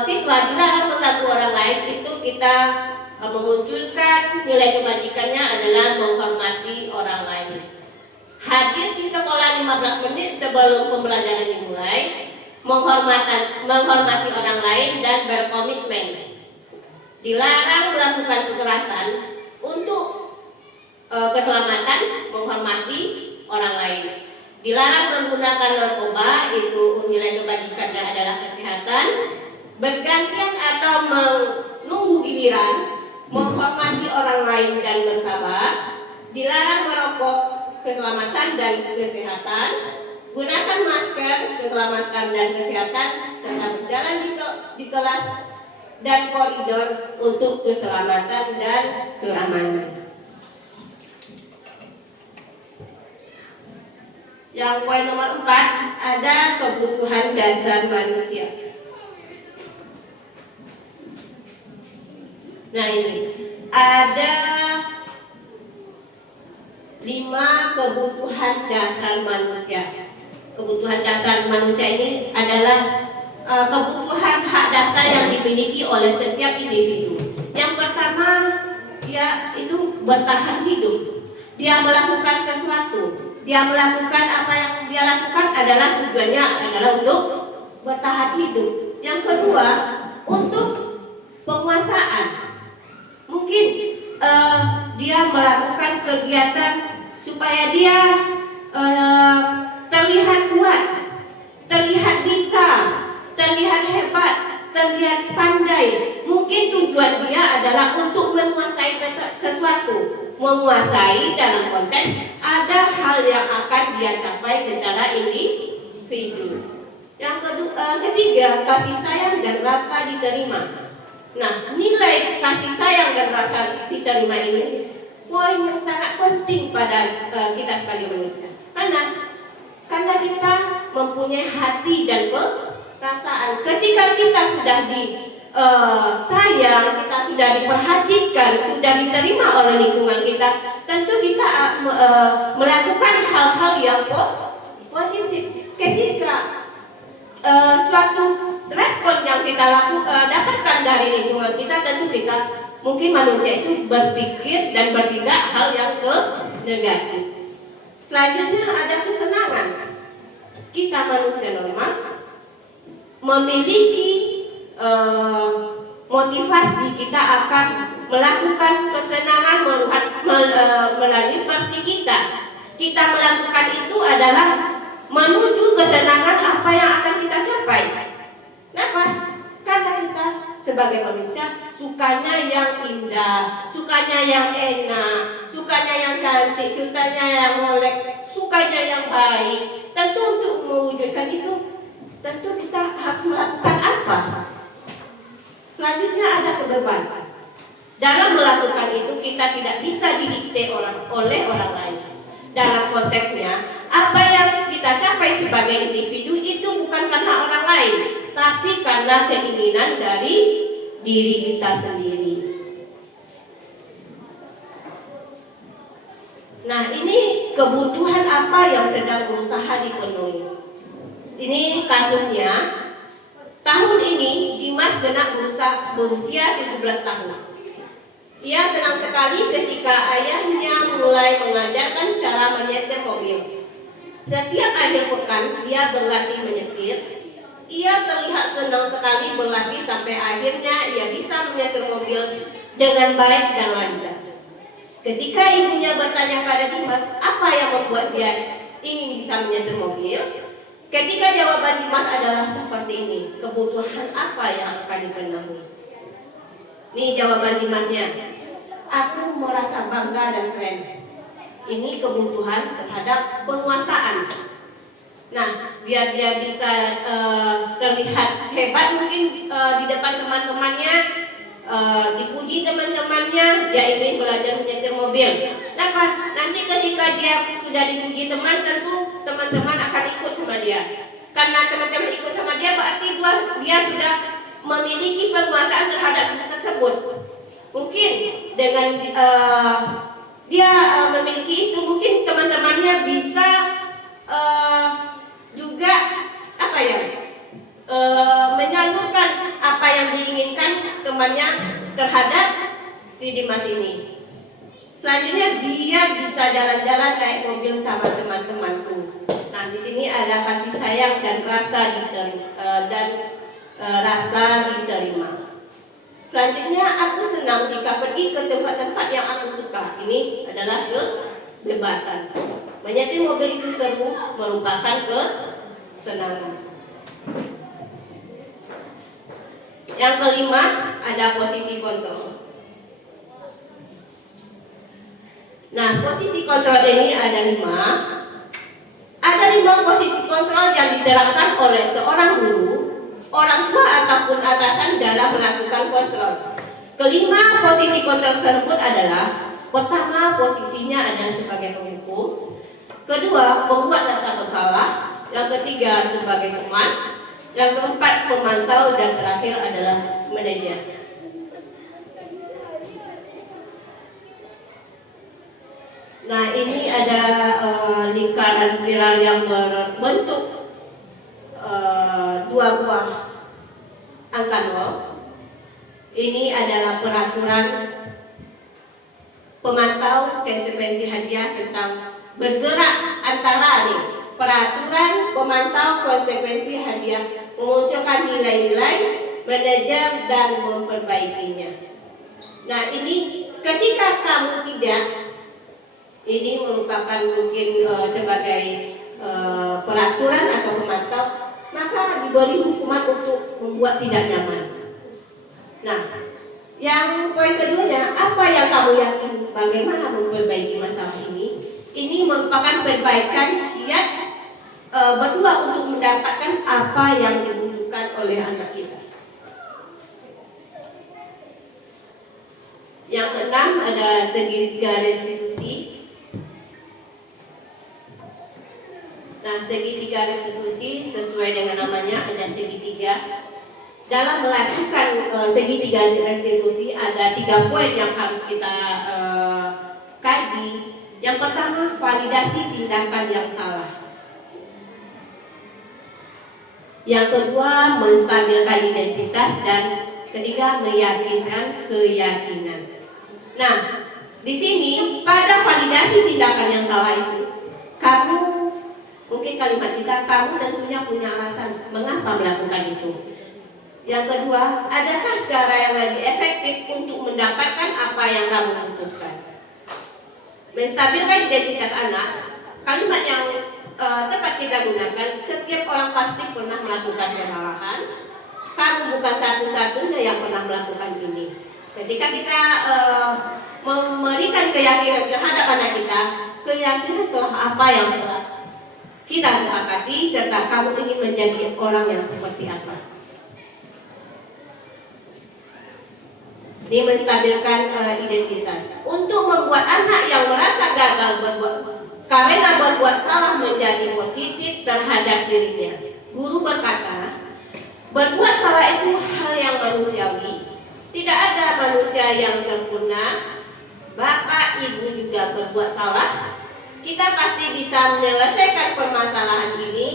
siswa dilarang mengganggu orang lain, itu kita memunculkan nilai kebajikannya adalah menghormati orang lain. Hadir di sekolah 15 menit sebelum pembelajaran dimulai, menghormati orang lain dan berkomitmen. Dilarang melakukan kekerasan untuk keselamatan, menghormati orang lain. Dilarang menggunakan narkoba, itu nilai kebajikannya adalah kesehatan. Bergantian atau menunggu giliran, menghormati orang lain dan bersabar. Dilarang merokok, keselamatan dan kesehatan. Gunakan masker, keselamatan dan kesehatan, serta berjalan di kelas dan koridor untuk keselamatan dan keamanan. Yang poin nomor 4, ada kebutuhan dasar manusia. Nah, ini ada 5 kebutuhan dasar manusia. Kebutuhan dasar manusia ini adalah kebutuhan hak dasar yang dimiliki oleh setiap individu. Yang pertama, dia itu bertahan hidup. Dia melakukan sesuatu. Dia melakukan apa yang dia lakukan adalah tujuannya adalah untuk bertahan hidup. Yang kedua, untuk penguasaan. Mungkin dia melakukan kegiatan supaya dia terlihat kuat, terlihat bisa, terlihat hebat, terlihat pandai. Mungkin tujuan dia adalah untuk menguasai sesuatu. Menguasai dalam konteks ada hal yang akan dia capai secara individu. Yang ketiga, kasih sayang dan rasa diterima. Nah, nilai kasih sayang dan rasa diterima ini poin yang sangat penting pada kita sebagai manusia. Karena kita mempunyai hati dan perasaan. Ketika kita sudah sayang, kita sudah diperhatikan, sudah diterima oleh lingkungan kita, tentu kita melakukan hal-hal yang positif. Ketika suatu respon yang kita dapatkan dari lingkungan kita, tentu kita mungkin manusia itu berpikir dan bertindak hal yang negatif. Selanjutnya ada kesenangan. Kita manusia normal memiliki motivasi, kita akan melakukan kesenangan melalui versi kita. Kita melakukan itu adalah menuju kesenangan apa yang akan kita capai. Kenapa? Karena kita sebagai manusia sukanya yang indah, sukanya yang enak, sukanya yang cantik, sukanya yang molek, sukanya yang baik. Tentu untuk mewujudkan itu, tentu kita harus melakukan apa? Selanjutnya ada kebebasan. Dalam melakukan itu kita tidak bisa didikte oleh orang lain. Dalam konteksnya, apa yang kita capai sebagai individu itu bukan karena orang lain, tapi karena keinginan dari diri kita sendiri. Nah, ini kebutuhan apa yang sedang berusaha dipenuhi. Ini kasusnya, tahun ini Dimas genap berusia 17 tahun. Ia senang sekali ketika ayahnya mulai mengajarkan cara menyetir mobil. Setiap akhir pekan dia berlatih menyetir. Ia terlihat senang sekali berlatih sampai akhirnya ia bisa menyetir mobil dengan baik dan lancar. Ketika ibunya bertanya pada Dimas apa yang membuat dia ingin bisa menyetir mobil, ketika jawaban Dimas adalah seperti ini, kebutuhan apa yang akan dipenuhi? Ini jawaban Dimasnya. Aku merasa bangga dan keren. Ini kebutuhan terhadap penguasaan. Nah, biar dia bisa terlihat hebat mungkin di depan teman-temannya, dipuji teman-temannya, dia ingin belajar menyetir mobil. Kenapa? Nanti ketika dia sudah dipuji teman, tentu teman-teman akan ikut sama dia. Karena teman-teman ikut sama dia, berarti dia sudah memiliki penguasaan terhadap hal tersebut. Mungkin dengan dia memiliki itu, mungkin teman-temannya bisa juga menyalurkan apa yang diinginkan temannya terhadap si Dimas ini. Selanjutnya dia bisa jalan-jalan naik mobil sama teman-temanku. Nah, di sini ada kasih sayang dan rasa diterima. Selanjutnya, aku senang jika pergi ke tempat-tempat yang aku suka. Ini adalah kebebasan. Menyetir mobil itu seru, merupakan kesenangan. Yang kelima, ada posisi kontrol. Nah, posisi kontrol ini ada 5. Ada 5 posisi kontrol yang diterapkan oleh seorang guru, orang tua ataupun atasan dalam melakukan kontrol. Kelima posisi kontrol tersebut adalah: pertama, posisinya adalah sebagai penghukum. Kedua, pembuat rasa bersalah. Yang ketiga, sebagai teman. Yang keempat, pemantau. Dan terakhir adalah manajer. Nah, ini ada lingkaran spiral yang berbentuk 2 buah angka 0. Ini adalah peraturan pemantau konsekuensi hadiah tentang bergerak antara peraturan pemantau konsekuensi hadiah, memunculkan nilai-nilai, manajer dan memperbaikinya. Nah, ini ketika kamu tidak, ini merupakan mungkin sebagai peraturan atau pemantau, maka diberi hukuman untuk membuat tidak nyaman. Nah, yang poin keduanya, apa yang kamu yakin bagaimana memperbaiki masalah ini? Ini merupakan perbaikan kiat berdua untuk mendapatkan apa yang dibutuhkan oleh anak kita. Yang keenam, ada segitiga restitusi. Nah, segitiga restitusi sesuai dengan namanya, ada segitiga. Dalam melakukan segitiga restitusi ada 3 poin yang harus kita kaji. Yang pertama, validasi tindakan yang salah. Yang kedua, menstabilkan identitas. Dan ketiga, meyakinkan keyakinan. Nah, di sini pada validasi tindakan yang salah itu, kamu, mungkin kalimat kita, kamu tentunya punya alasan mengapa melakukan itu. Yang kedua, adakah cara yang lebih efektif untuk mendapatkan apa yang kamu butuhkan? Menstabilkan identitas anak, kalimat yang tepat kita gunakan, setiap orang pasti pernah melakukan kesalahan. Kamu bukan satu-satunya yang pernah melakukan ini. Ketika kita memberikan keyakinan terhadap anak kita, keyakinan telah apa yang telah kita sepakati, serta kamu ingin menjadi orang yang seperti apa. Ini menstabilkan identitas. Untuk membuat anak yang merasa gagal karena berbuat salah menjadi positif terhadap dirinya. Guru berkata, berbuat salah itu hal yang manusiawi. Tidak ada manusia yang sempurna. Bapak, ibu juga berbuat salah. Kita pasti bisa menyelesaikan permasalahan ini.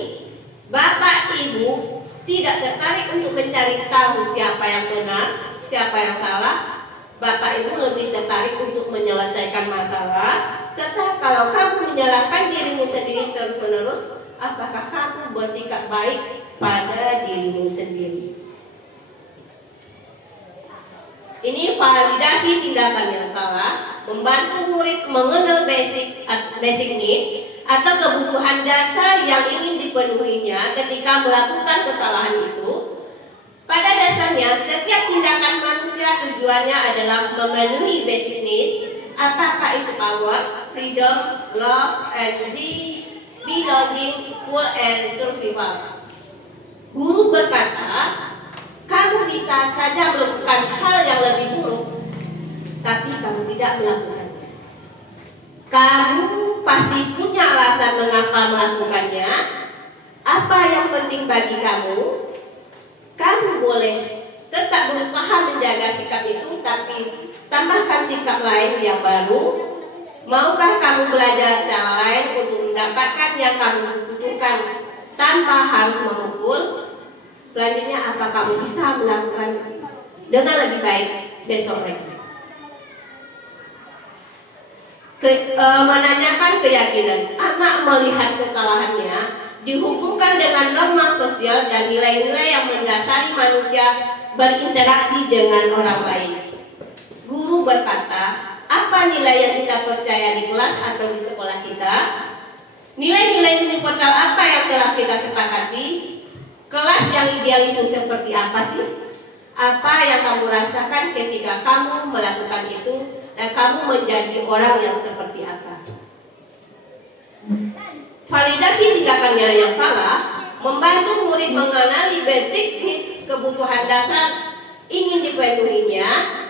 Bapak, ibu tidak tertarik untuk mencari tahu siapa yang benar, siapa yang salah. Bapak Ibu lebih tertarik untuk menyelesaikan masalah Serta kalau kamu menyalahkan dirimu sendiri terus-menerus, apakah kamu bersikap baik pada dirimu sendiri? Ini validasi tindakan yang salah, membantu murid mengenal basic need atau kebutuhan dasar yang ingin dipenuhinya ketika melakukan kesalahan itu. Pada dasarnya, setiap tindakan manusia tujuannya adalah memenuhi basic needs, apakah itu power, freedom, love, and belonging, full, and survival. Guru berkata, kamu bisa saja melakukan hal yang lebih buruk, tapi kamu tidak melakukannya. Kamu pasti punya alasan mengapa melakukannya. Apa yang penting bagi kamu? Kamu boleh tetap berusaha menjaga sikap itu, tapi tambahkan sikap lain yang baru. Maukah kamu belajar cara lain untuk mendapatkan yang kamu butuhkan tanpa harus memukul? Selanjutnya, apa kamu bisa melakukan dengan lebih baik besok lagi? Menanyakan keyakinan. Anak melihat kesalahannya dihubungkan dengan norma sosial dan nilai-nilai yang mendasari manusia berinteraksi dengan orang lain. Guru berkata, apa nilai yang kita percaya di kelas atau di sekolah kita? Nilai-nilai universal apa yang telah kita sepakati? Kelas yang ideal itu seperti apa sih? Apa yang kamu rasakan ketika kamu melakukan itu, dan kamu menjadi orang yang seperti apa? Validasi tindakannya yang salah membantu murid mengenali basic needs, kebutuhan dasar ingin dipenuhinya.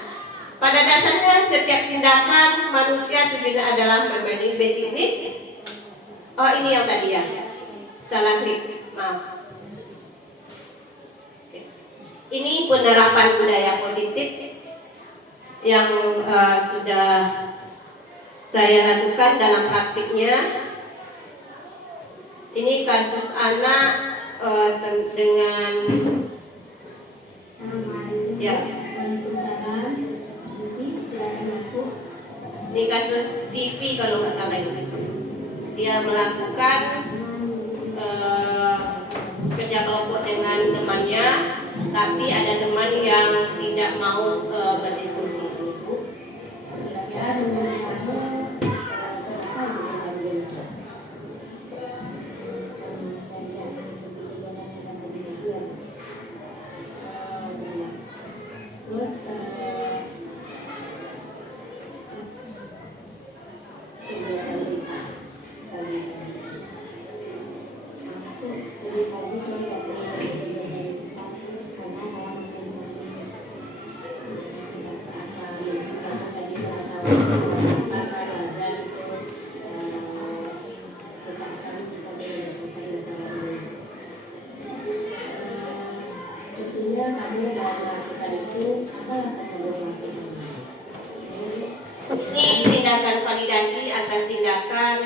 Pada dasarnya setiap tindakan manusia tujuannya adalah memenuhi basic needs. Oh, ini yang tadi ya, salah klik, maaf. Ini penerapan budaya positif yang sudah saya lakukan dalam praktiknya. Ini kasus anak dengan ya. Ini kasus CV kalau nggak salah ini. Dia melakukan kerja kelompok dengan temannya, tapi ada teman yang tidak mau berdiskusi. Ini tindakan validasi atas tindakan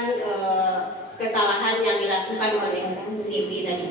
kesalahan yang dilakukan oleh CV tadi.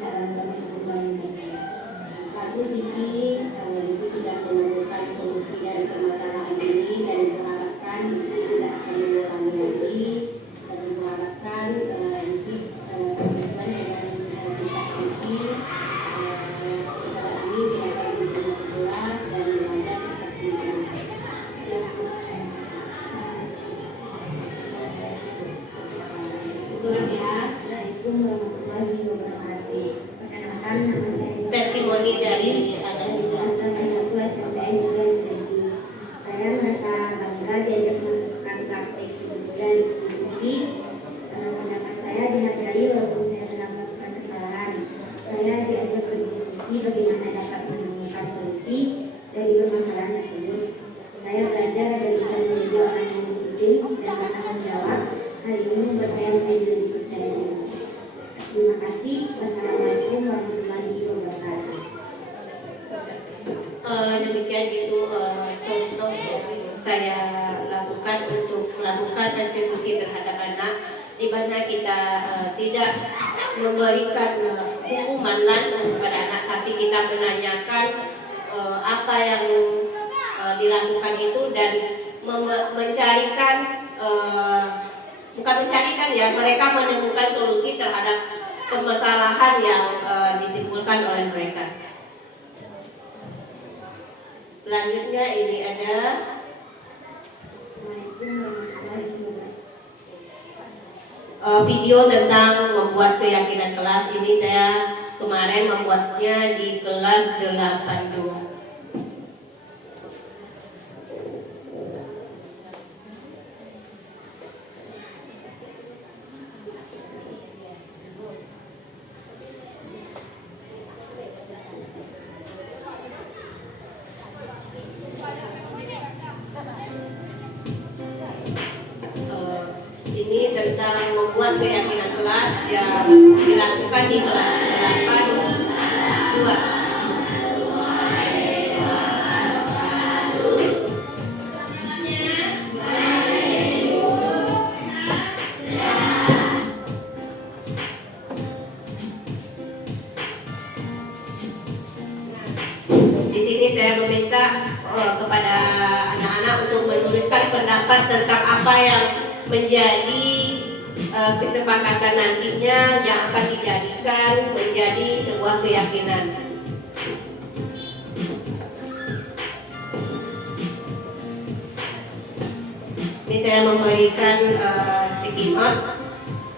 dalam bentuk pembangunan saya. Satu sisi itu sudah menemukan solusi dari permasalahan ini dan diharapkan itu tidak akan mengulangi lagi, dan diharapkan nanti sesuai dengan sifat nanti setelah ini silakan ditulis kelas dan belajar seperti itu. Assalamualaikum warahmatullahi wabarakatuh. Perkenalkan, nama saya Testimoni dari kelas 1 SMPN Negeri Cimandi. Saya merasa bangga diajak melakukan praktek dan diskusi. Pendapat saya dihargai walaupun saya telah melakukan kesalahan. Saya diajak berdiskusi bagaimana dapat menemukan solusi dari permasalahan tersebut. Saya belajar agar bisa menjadi orang yang disiplin dan bertanggung jawab. Hal ini membuat saya menjadi lebih percaya diri. Terima kasih. Wassalamualaikum warahmatullahi wabarakatuh. Demikian itu contoh yang saya lakukan untuk melakukan restitusi terhadap anak, di mana kita tidak memberikan hukuman langsung kepada anak, tapi kita menanyakan apa yang dilakukan itu dan mencarikan bukan mencarikan ya, mereka menemukan solusi terhadap permasalahan yang ditimbulkan oleh mereka. Selanjutnya ini ada video tentang membuat keyakinan kelas. Ini saya kemarin membuatnya di kelas 82. Ini tentang membuat keyakinan kelas yang dilakukan di kelas 82. Di sini saya meminta kepada anak-anak untuk menuliskan pendapat tentang apa yang menjadi kesepakatan nantinya yang akan dijadikan menjadi sebuah keyakinan. Ini saya memberikan sticky note.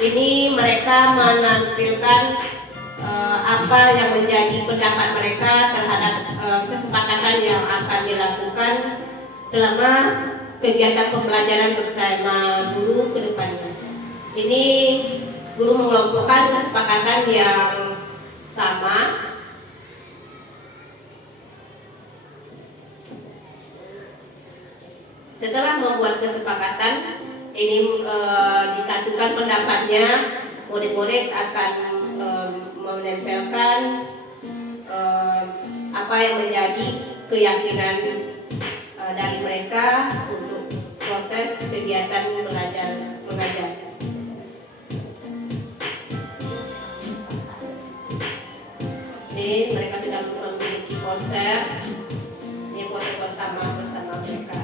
Ini mereka menampilkan apa yang menjadi pendapat mereka terhadap kesepakatan yang akan dilakukan selama kegiatan pembelajaran bersama guru ke depannya. Ini guru mengelompokkan kesepakatan yang sama. Setelah membuat kesepakatan, ini disatukan pendapatnya, murid-murid akan menempelkan apa yang menjadi keyakinan dari mereka untuk proses kegiatan belajar mengajar. Ini mereka sudah memiliki poster. Ini foto bersama mereka.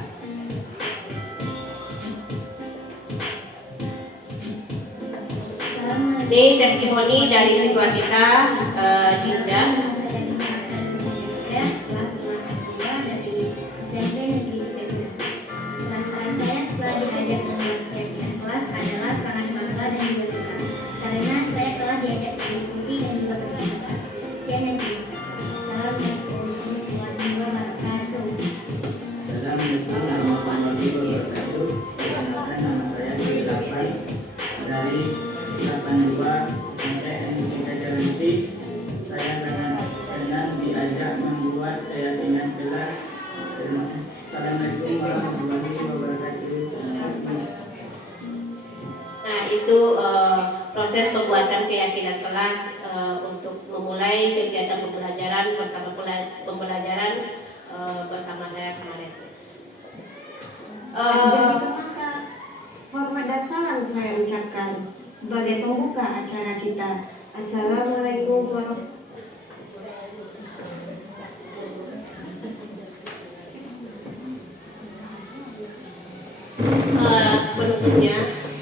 Ini testimoni dari siswa kita, Dinda. Proses pembuatan keyakinan kelas untuk memulai kegiatan pembelajaran bersama bersama saya kemarin. Hormat dan salam saya ucapkan sebagai pembuka acara kita. Assalamualaikum warahmatullahi Berikutnya,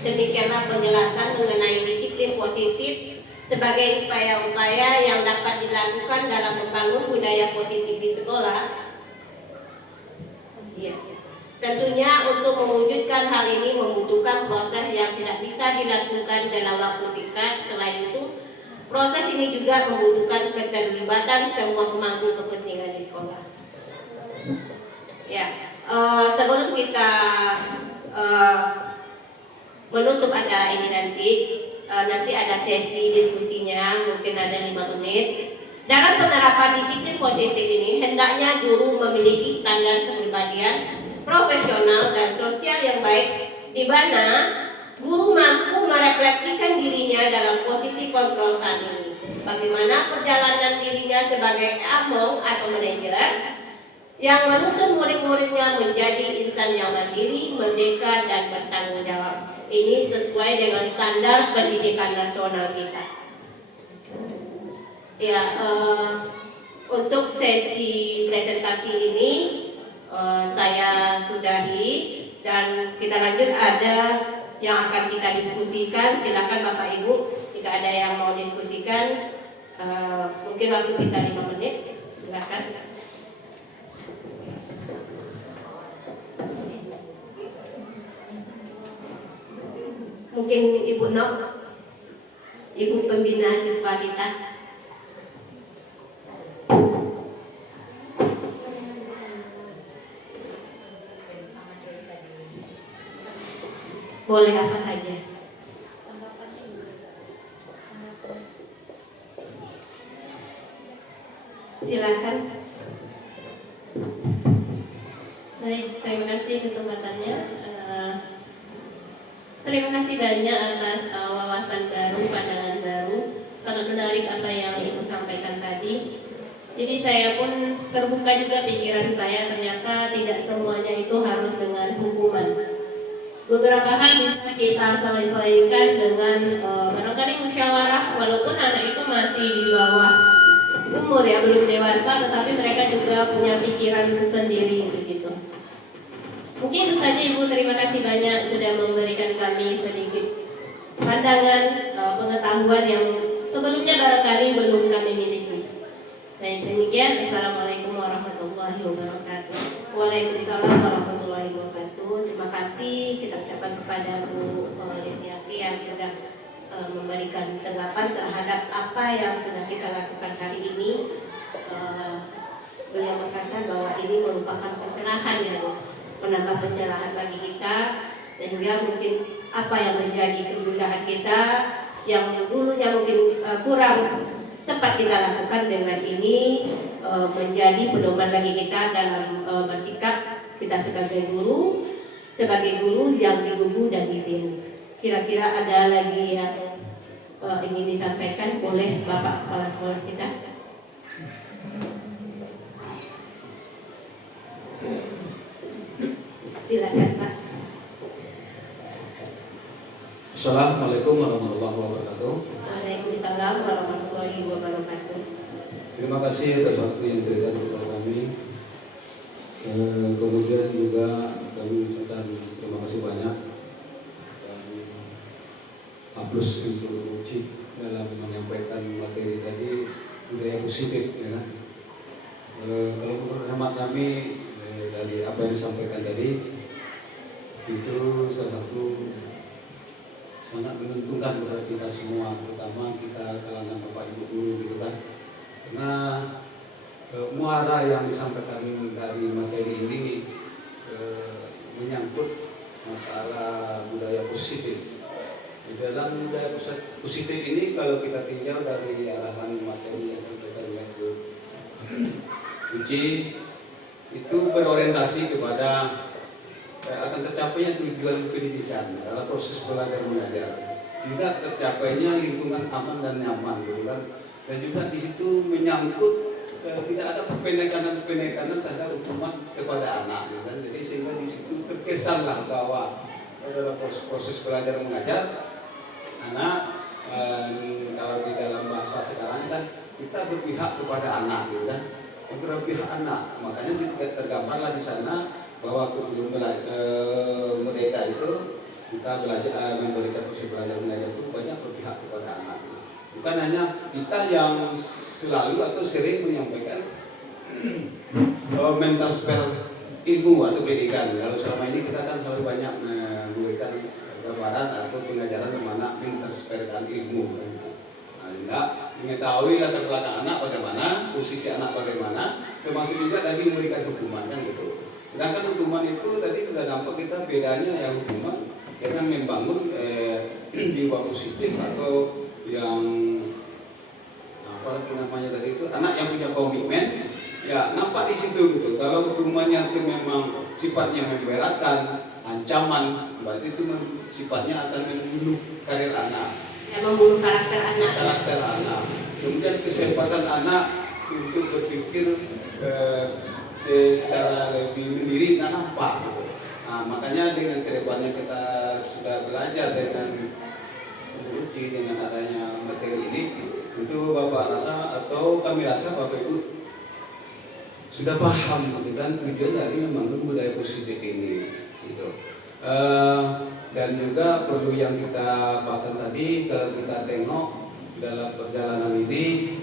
demikianlah penjelasan mengenai disiplin positif sebagai upaya-upaya yang dapat dilakukan dalam membangun budaya positif di sekolah. Ya. Tentunya untuk mewujudkan hal ini membutuhkan proses yang tidak bisa dilakukan dalam waktu singkat. Selain itu, proses ini juga membutuhkan keterlibatan semua pemangku kepentingan di sekolah. Ya, sebelum kita menutup acara ini nanti ada sesi diskusinya, mungkin ada 5 menit. Dalam penerapan disiplin positif ini, hendaknya guru memiliki standar kepribadian profesional dan sosial yang baik, di mana guru mampu merefleksikan dirinya dalam posisi kontrol saat ini. Bagaimana perjalanan dirinya sebagai among atau manajer yang menuntut murid-muridnya menjadi insan yang mandiri, merdeka, dan bertanggung jawab. Ini sesuai dengan standar pendidikan nasional kita. Ya, untuk sesi presentasi ini saya sudahi dan kita lanjut. Ada yang akan kita diskusikan. Silakan Bapak Ibu jika ada yang mau diskusikan. Mungkin waktu kita 5 menit. Silakan. Mungkin Ibu Nok, Ibu pembina siswa kita. Boleh apa saja. Silakan. Baik, terima kasih kesempatannya. Terima kasih banyak atas wawasan baru, pandangan baru. Sangat menarik apa yang Ibu sampaikan tadi. Jadi saya pun terbuka juga pikiran saya, ternyata tidak semuanya itu harus dengan hukuman. Beberapa hal bisa kita selesaikan dengan barangkali musyawarah, walaupun anak itu masih di bawah umur ya, belum dewasa, tetapi mereka juga punya pikiran sendiri begitu. Mungkin itu saja Ibu, terima kasih banyak sudah memberikan kami sedikit pandangan, pengetahuan yang sebelumnya barangkali belum kami miliki. Baik, demikian. Assalamualaikum warahmatullahi wabarakatuh. Waalaikumsalam warahmatullahi wabarakatuh. Terima kasih kita ucapkan kepada Bu Lisniati yang sudah memberikan tanggapan terhadap apa yang sudah kita lakukan hari ini. Beliau berkata bahwa ini merupakan pencerahan ya Bu, menambah pencerahan bagi kita, sehingga mungkin apa yang menjadi kegundahan kita yang dulunya mungkin kurang tepat kita lakukan dengan ini menjadi pedoman bagi kita dalam bersikap kita sebagai guru yang digugu dan ditiru. Kira-kira ada lagi yang ingin disampaikan oleh Bapak Kepala Sekolah kita? Silakan Pak. Assalamualaikum warahmatullahi wabarakatuh. Waalaikumsalam warahmatullahi wabarakatuh. Terima kasih atas waktu yang diberikan kepada kami. Kemudian juga kami ucapkan terima kasih banyak dan aplaus untuk Cik dalam menyampaikan materi tadi, budaya positif ya kan. Kalau menurut hemat kami dari apa yang disampaikan tadi itu salah satu sangat menentukan kepada kita semua, terutama kita kalangan Bapak Ibu guru gitu kan. Karena muara yang disampaikan dari materi ini menyangkut masalah budaya positif. Di dalam budaya positif ini kalau kita tinjau dari arahan materi yang disampaikan oleh Bu Uci, itu berorientasi kepada akan tercapainya tujuan pendidikan dalam proses belajar mengajar, juga tercapainya lingkungan aman dan nyaman gitu kan. Dan juga di situ menyangkut tidak ada penekanan terhadap hukuman kepada anak gitu kan. Jadi sehingga di situ terkesanlah bahwa dalam proses belajar mengajar anak kalau di dalam bahasa sekarang kan kita berpihak kepada anak gitu kan, berpihak anak, makanya tergambarlah di sana bahwa mereka itu kita belajar memberikan proses belajar mengajar itu banyak berpihak kepada anak, bukan hanya kita yang selalu atau sering menyampaikan mentransfer ilmu atau pendidikan. Kalau selama ini kita kan selalu banyak memberikan gambaran atau pengajaran bagaimana mentransferkan ilmu. Nah, mengetahui latar belakang anak bagaimana, posisi anak bagaimana, termasuk juga tadi memberikan hukuman kan gitu. Sedangkan hukuman itu tadi sudah nampak kita bedanya yang hukuman dengan membangun jiwa positif atau yang apa namanya tadi itu anak yang punya komitmen. Ya, nampak di situ gitu. Kalau hukumannya itu memang sifatnya memberatkan, ancaman, berarti itu sifatnya akan membunuh karir anak. Yang membunuh karakter anak. Karakter anak. Kemudian kesempatan anak untuk berpikir secara lebih mandiri dan nampak gitu. Nah, makanya dengan kedepannya kita sudah belajar dengan uji dengan adanya materi ini, itu Bapak rasa atau kami rasa Bapak Ibu sudah paham gitu kan tujuan dari membangun budaya positif ini gitu. Dan juga perlu yang kita bahkan tadi kalau kita tengok dalam perjalanan ini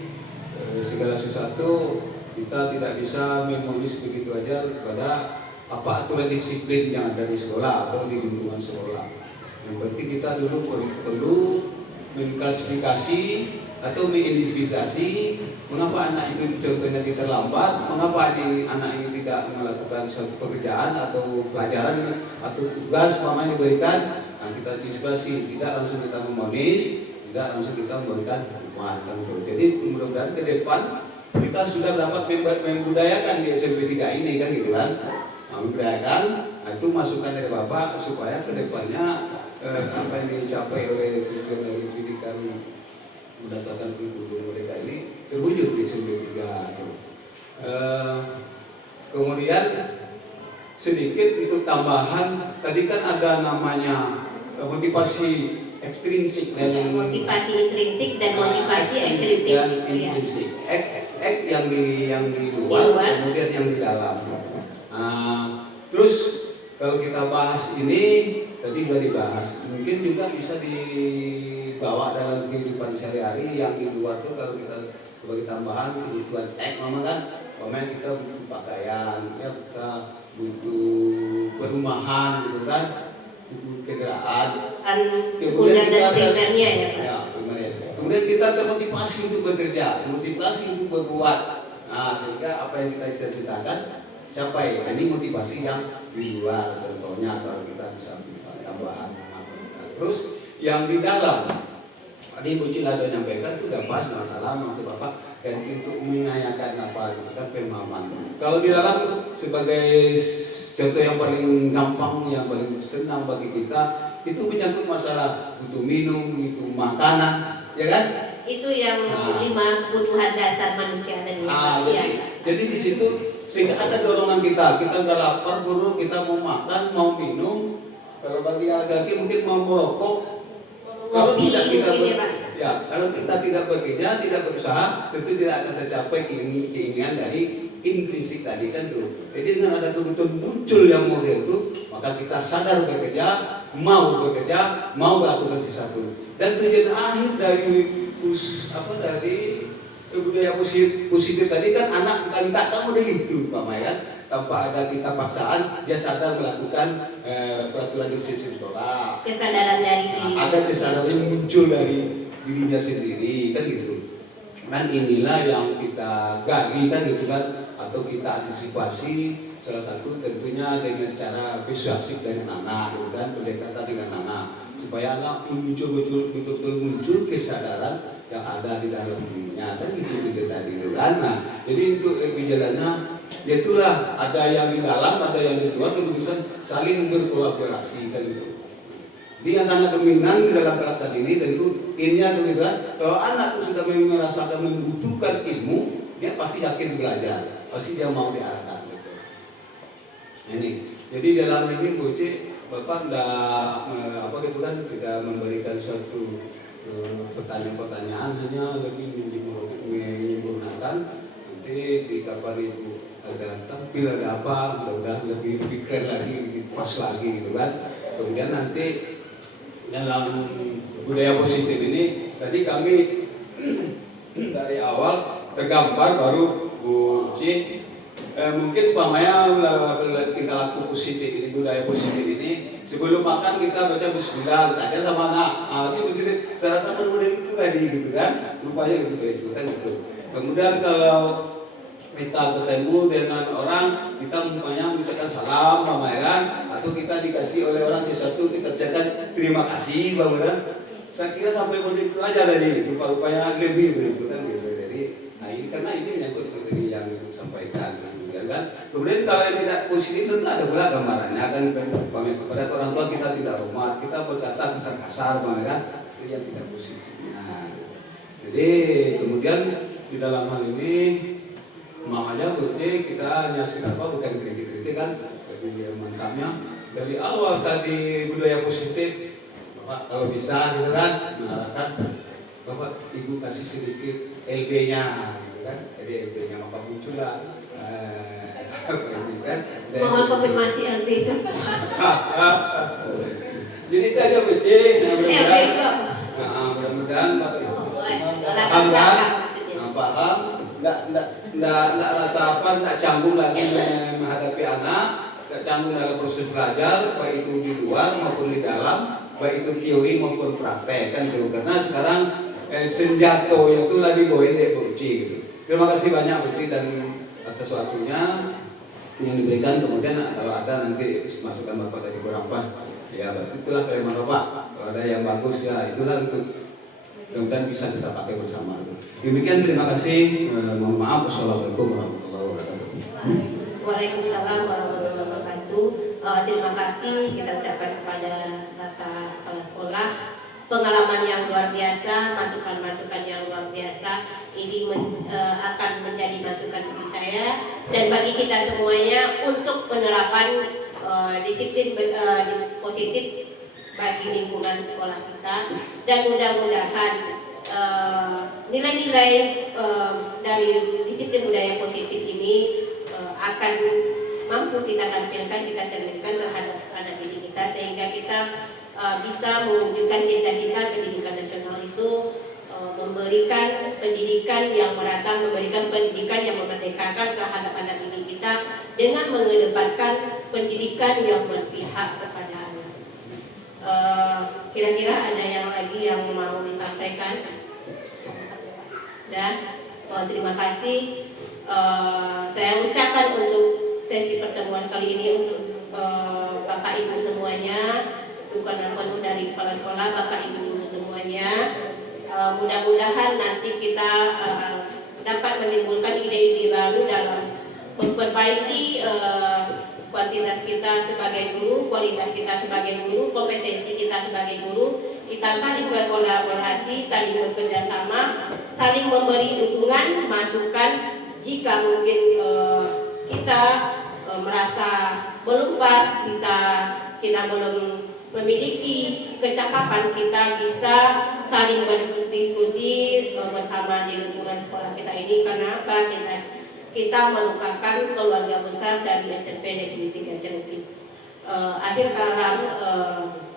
segala sesuatu kita tidak bisa memonis begitu aja kepada apa aturan disiplin yang ada di sekolah atau di lingkungan sekolah. Yang penting kita dulu perlu mengklasifikasi atau mengidentifikasi mengapa anak itu contohnya terlambat, mengapa anak ini tidak melakukan suatu pekerjaan atau pelajaran atau tugas yang diberikan. Nah, kita diskusi, tidak langsung kita memonis, tidak langsung kita memberikan hukuman. Jadi mudah-mudahan ke depan kita sudah dapat membudayakan di SMP 3 ini kan gitu kan. Membudayakan, nah, itu masukan dari Bapak supaya ke depannya apa yang dicapai oleh tujuan dari pendidikan berdasarkan kurikulum mereka ini terwujud di SMP 3. Kemudian sedikit untuk tambahan, tadi kan ada namanya motivasi ekstrinsik dan motivasi intrinsik dan motivasi ekstrinsik. Dan intrinsik. Yang di luar, kemudian yang di dalam. Terus kalau kita bahas ini tadi sudah dibahas, mungkin juga bisa dibawa dalam kehidupan sehari-hari yang di luar tuh kalau kita sebagai tambahan kebutuhan memang kan, memang kita butuh pakaian, ya kita butuh perumahan gitu kan, butuh kendaraan. Sekunder dan primernya ya Pak. Ya, kemudian kita termotivasi untuk bekerja, termotivasi untuk berbuat. Nah, sehingga apa yang kita cita-citakan sampai ini motivasi yang di luar, contohnya kalau kita bisa tambahan. Terus yang di dalam, tadi Bu Cilado nyampaikan itu udah pas masalah maksud Bapak dan untuk mengayakan apa itu kan pemahaman. Kalau di dalam sebagai contoh yang paling gampang, yang paling senang bagi kita itu menyangkut masalah butuh minum, butuh makanan, ya kan? Itu yang 5 kebutuhan dasar manusia tadi. Jadi di situ sehingga ada dorongan kita udah lapar, buru, kita mau makan, mau minum. Kalau bagi laki-laki mungkin mau merokok. Kalau tidak kita kalau kita tidak bekerja, tidak berusaha, tentu tidak akan tercapai keinginan dari intrinsik tadi kan tuh. Jadi dengan ada kebutuhan muncul yang model itu, maka kita sadar bekerja, mau melakukan sesuatu. Dan tujuan akhir dari budaya positif tadi kan anak kita minta kamu dari itu Pak Mayan, tanpa ada kita paksaan dia sadar melakukan peraturan disiplin sekolah. Kesadaran dari diri. Ada kesadaran yang muncul dari dirinya sendiri kan gitu. Dan inilah yang kita gali kan gitu kan, atau kita antisipasi salah satu tentunya dengan cara persuasif dengan anak gitu kan, pendekatan dengan anak supaya anak betul-betul muncul kesadaran yang ada di dalam dirinya kan gitu tadi itu kan. Nah, jadi untuk lebih jalannya itulah ada yang di dalam, ada yang di luar, keputusan saling berkolaborasi kan gitu. Jadi yang sangat dominan di dalam pelaksanaan ini tentu ininya tuh gitu kan. Kalau anak itu sudah merasakan membutuhkan ilmu, dia pasti yakin belajar, pasti dia mau diarahkan gitu. Ini, jadi dalam ini Bapak tidak tidak memberikan suatu pertanyaan-pertanyaan hanya lebih menyempurnakan. Nanti di kapan itu ada tampil ada apa, mudah-mudahan lebih keren lagi, lebih pas lagi gitu kan. Kemudian nanti dalam budaya positif ini tadi kami dari awal tergambar baru Bu Ci mungkin umpamanya tingkah laku positif ini, budaya positif ini, sebelum makan kita baca bismillah, kita ajar sama anak, itu positif. Saya rasa benar-benar itu tadi gitu kan, rupanya gitu kan gitu. Kemudian kalau kita ketemu dengan orang, kita umpamanya mengucapkan salam, pameran, atau kita dikasih oleh orang sesuatu, kita ucapkan terima kasih, bangunan. Saya kira sampai begitu aja tadi, rupa-rupanya lebih begitu kan gitu. Jadi, nah ini karena ini menyangkut materi yang disampaikan. Kan? Kemudian kalau yang tidak positif tentu ada pula gambarannya kan kepada orang tua kita tidak hormat, kita berkata kasar-kasar kan, itu yang tidak positif. Nah, jadi kemudian di dalam hal ini makanya berarti kita nyasin apa bukan kritik-kritik kan, jadi mantapnya dari awal tadi budaya positif, Bapak kalau bisa gitu kan mengarahkan Bapak Ibu kasih sedikit LB-nya gitu kan, jadi LB-nya maka muncullah. Kan? Mohon konfirmasi LB itu. Jadi itu aja Bu Ci. Mudah-mudahan Bapak Ibu paham, nggak rasa apa, nggak canggung lagi menghadapi anak, nggak canggung dalam proses belajar, baik itu di luar maupun di dalam, baik itu teori maupun praktek kan gitu. Karena sekarang senjata itu lagi dibawain deh Bu Ci gitu. Terima kasih banyak Bu Ci dan atas waktunya yang diberikan. Kemudian kalau ada nanti masukan Bapak tadi kurang pas, ya itulah kalimat Bapak. Kalau ada yang bagus ya itulah untuk mudah-mudahan bisa kita pakai bersama. Demikian, terima kasih. Mohon maaf. Wassalamualaikum warahmatullahi wabarakatuh. Waalaikumsalam warahmatullahi wabarakatuh. Terima kasih kita ucapkan kepada Bapak Kepala Sekolah, pengalaman yang luar biasa, masukan-masukan yang luar biasa. Ini akan menjadi masukan bagi saya dan bagi kita semuanya untuk penerapan disiplin positif bagi lingkungan sekolah kita, dan mudah-mudahan nilai-nilai dari disiplin budaya positif ini akan mampu kita tampilkan, kita cerminkan terhadap anak didik kita, sehingga kita bisa mewujudkan cita-cita pendidikan nasional itu memberikan pendidikan yang merata, memberikan pendidikan yang memerdekakan terhadap anak didik kita dengan mengedepankan pendidikan yang berpihak kepada anak. Kira-kira ada yang lagi yang mau disampaikan? Dan terima kasih. Saya ucapkan untuk sesi pertemuan kali ini untuk Bapak Ibu semuanya, dukungan penuh dari kepala sekolah, Bapak Ibu guru semuanya. Mudah-mudahan nanti kita dapat menimbulkan ide-ide baru dalam memperbaiki kuantitas kita sebagai guru, kualitas kita sebagai guru, kompetensi kita sebagai guru. Kita saling berkolaborasi, saling bekerjasama, saling memberi dukungan, masukan. Jika mungkin kita merasa belum pas, kita belum memiliki kecakapan, kita bisa saling berdiskusi bersama di lingkungan sekolah kita ini. Karena apa? Kita merupakan keluarga besar dari SMP Negeri 3 Cirebon. Akhir kalam,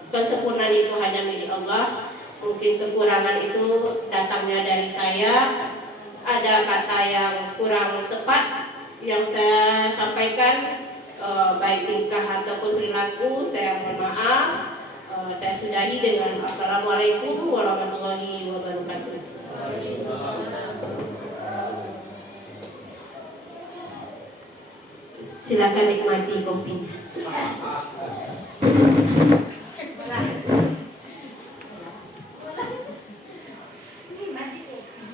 kesempurnaan itu hanya milik Allah. Mungkin kekurangan itu datangnya dari saya. Ada kata yang kurang tepat yang saya sampaikan, baik tingkah ataupun perilaku, saya mohon maaf. Saya sudahi dengan Assalamualaikum warahmatullahi wabarakatuh. Silakan nikmati kopinya.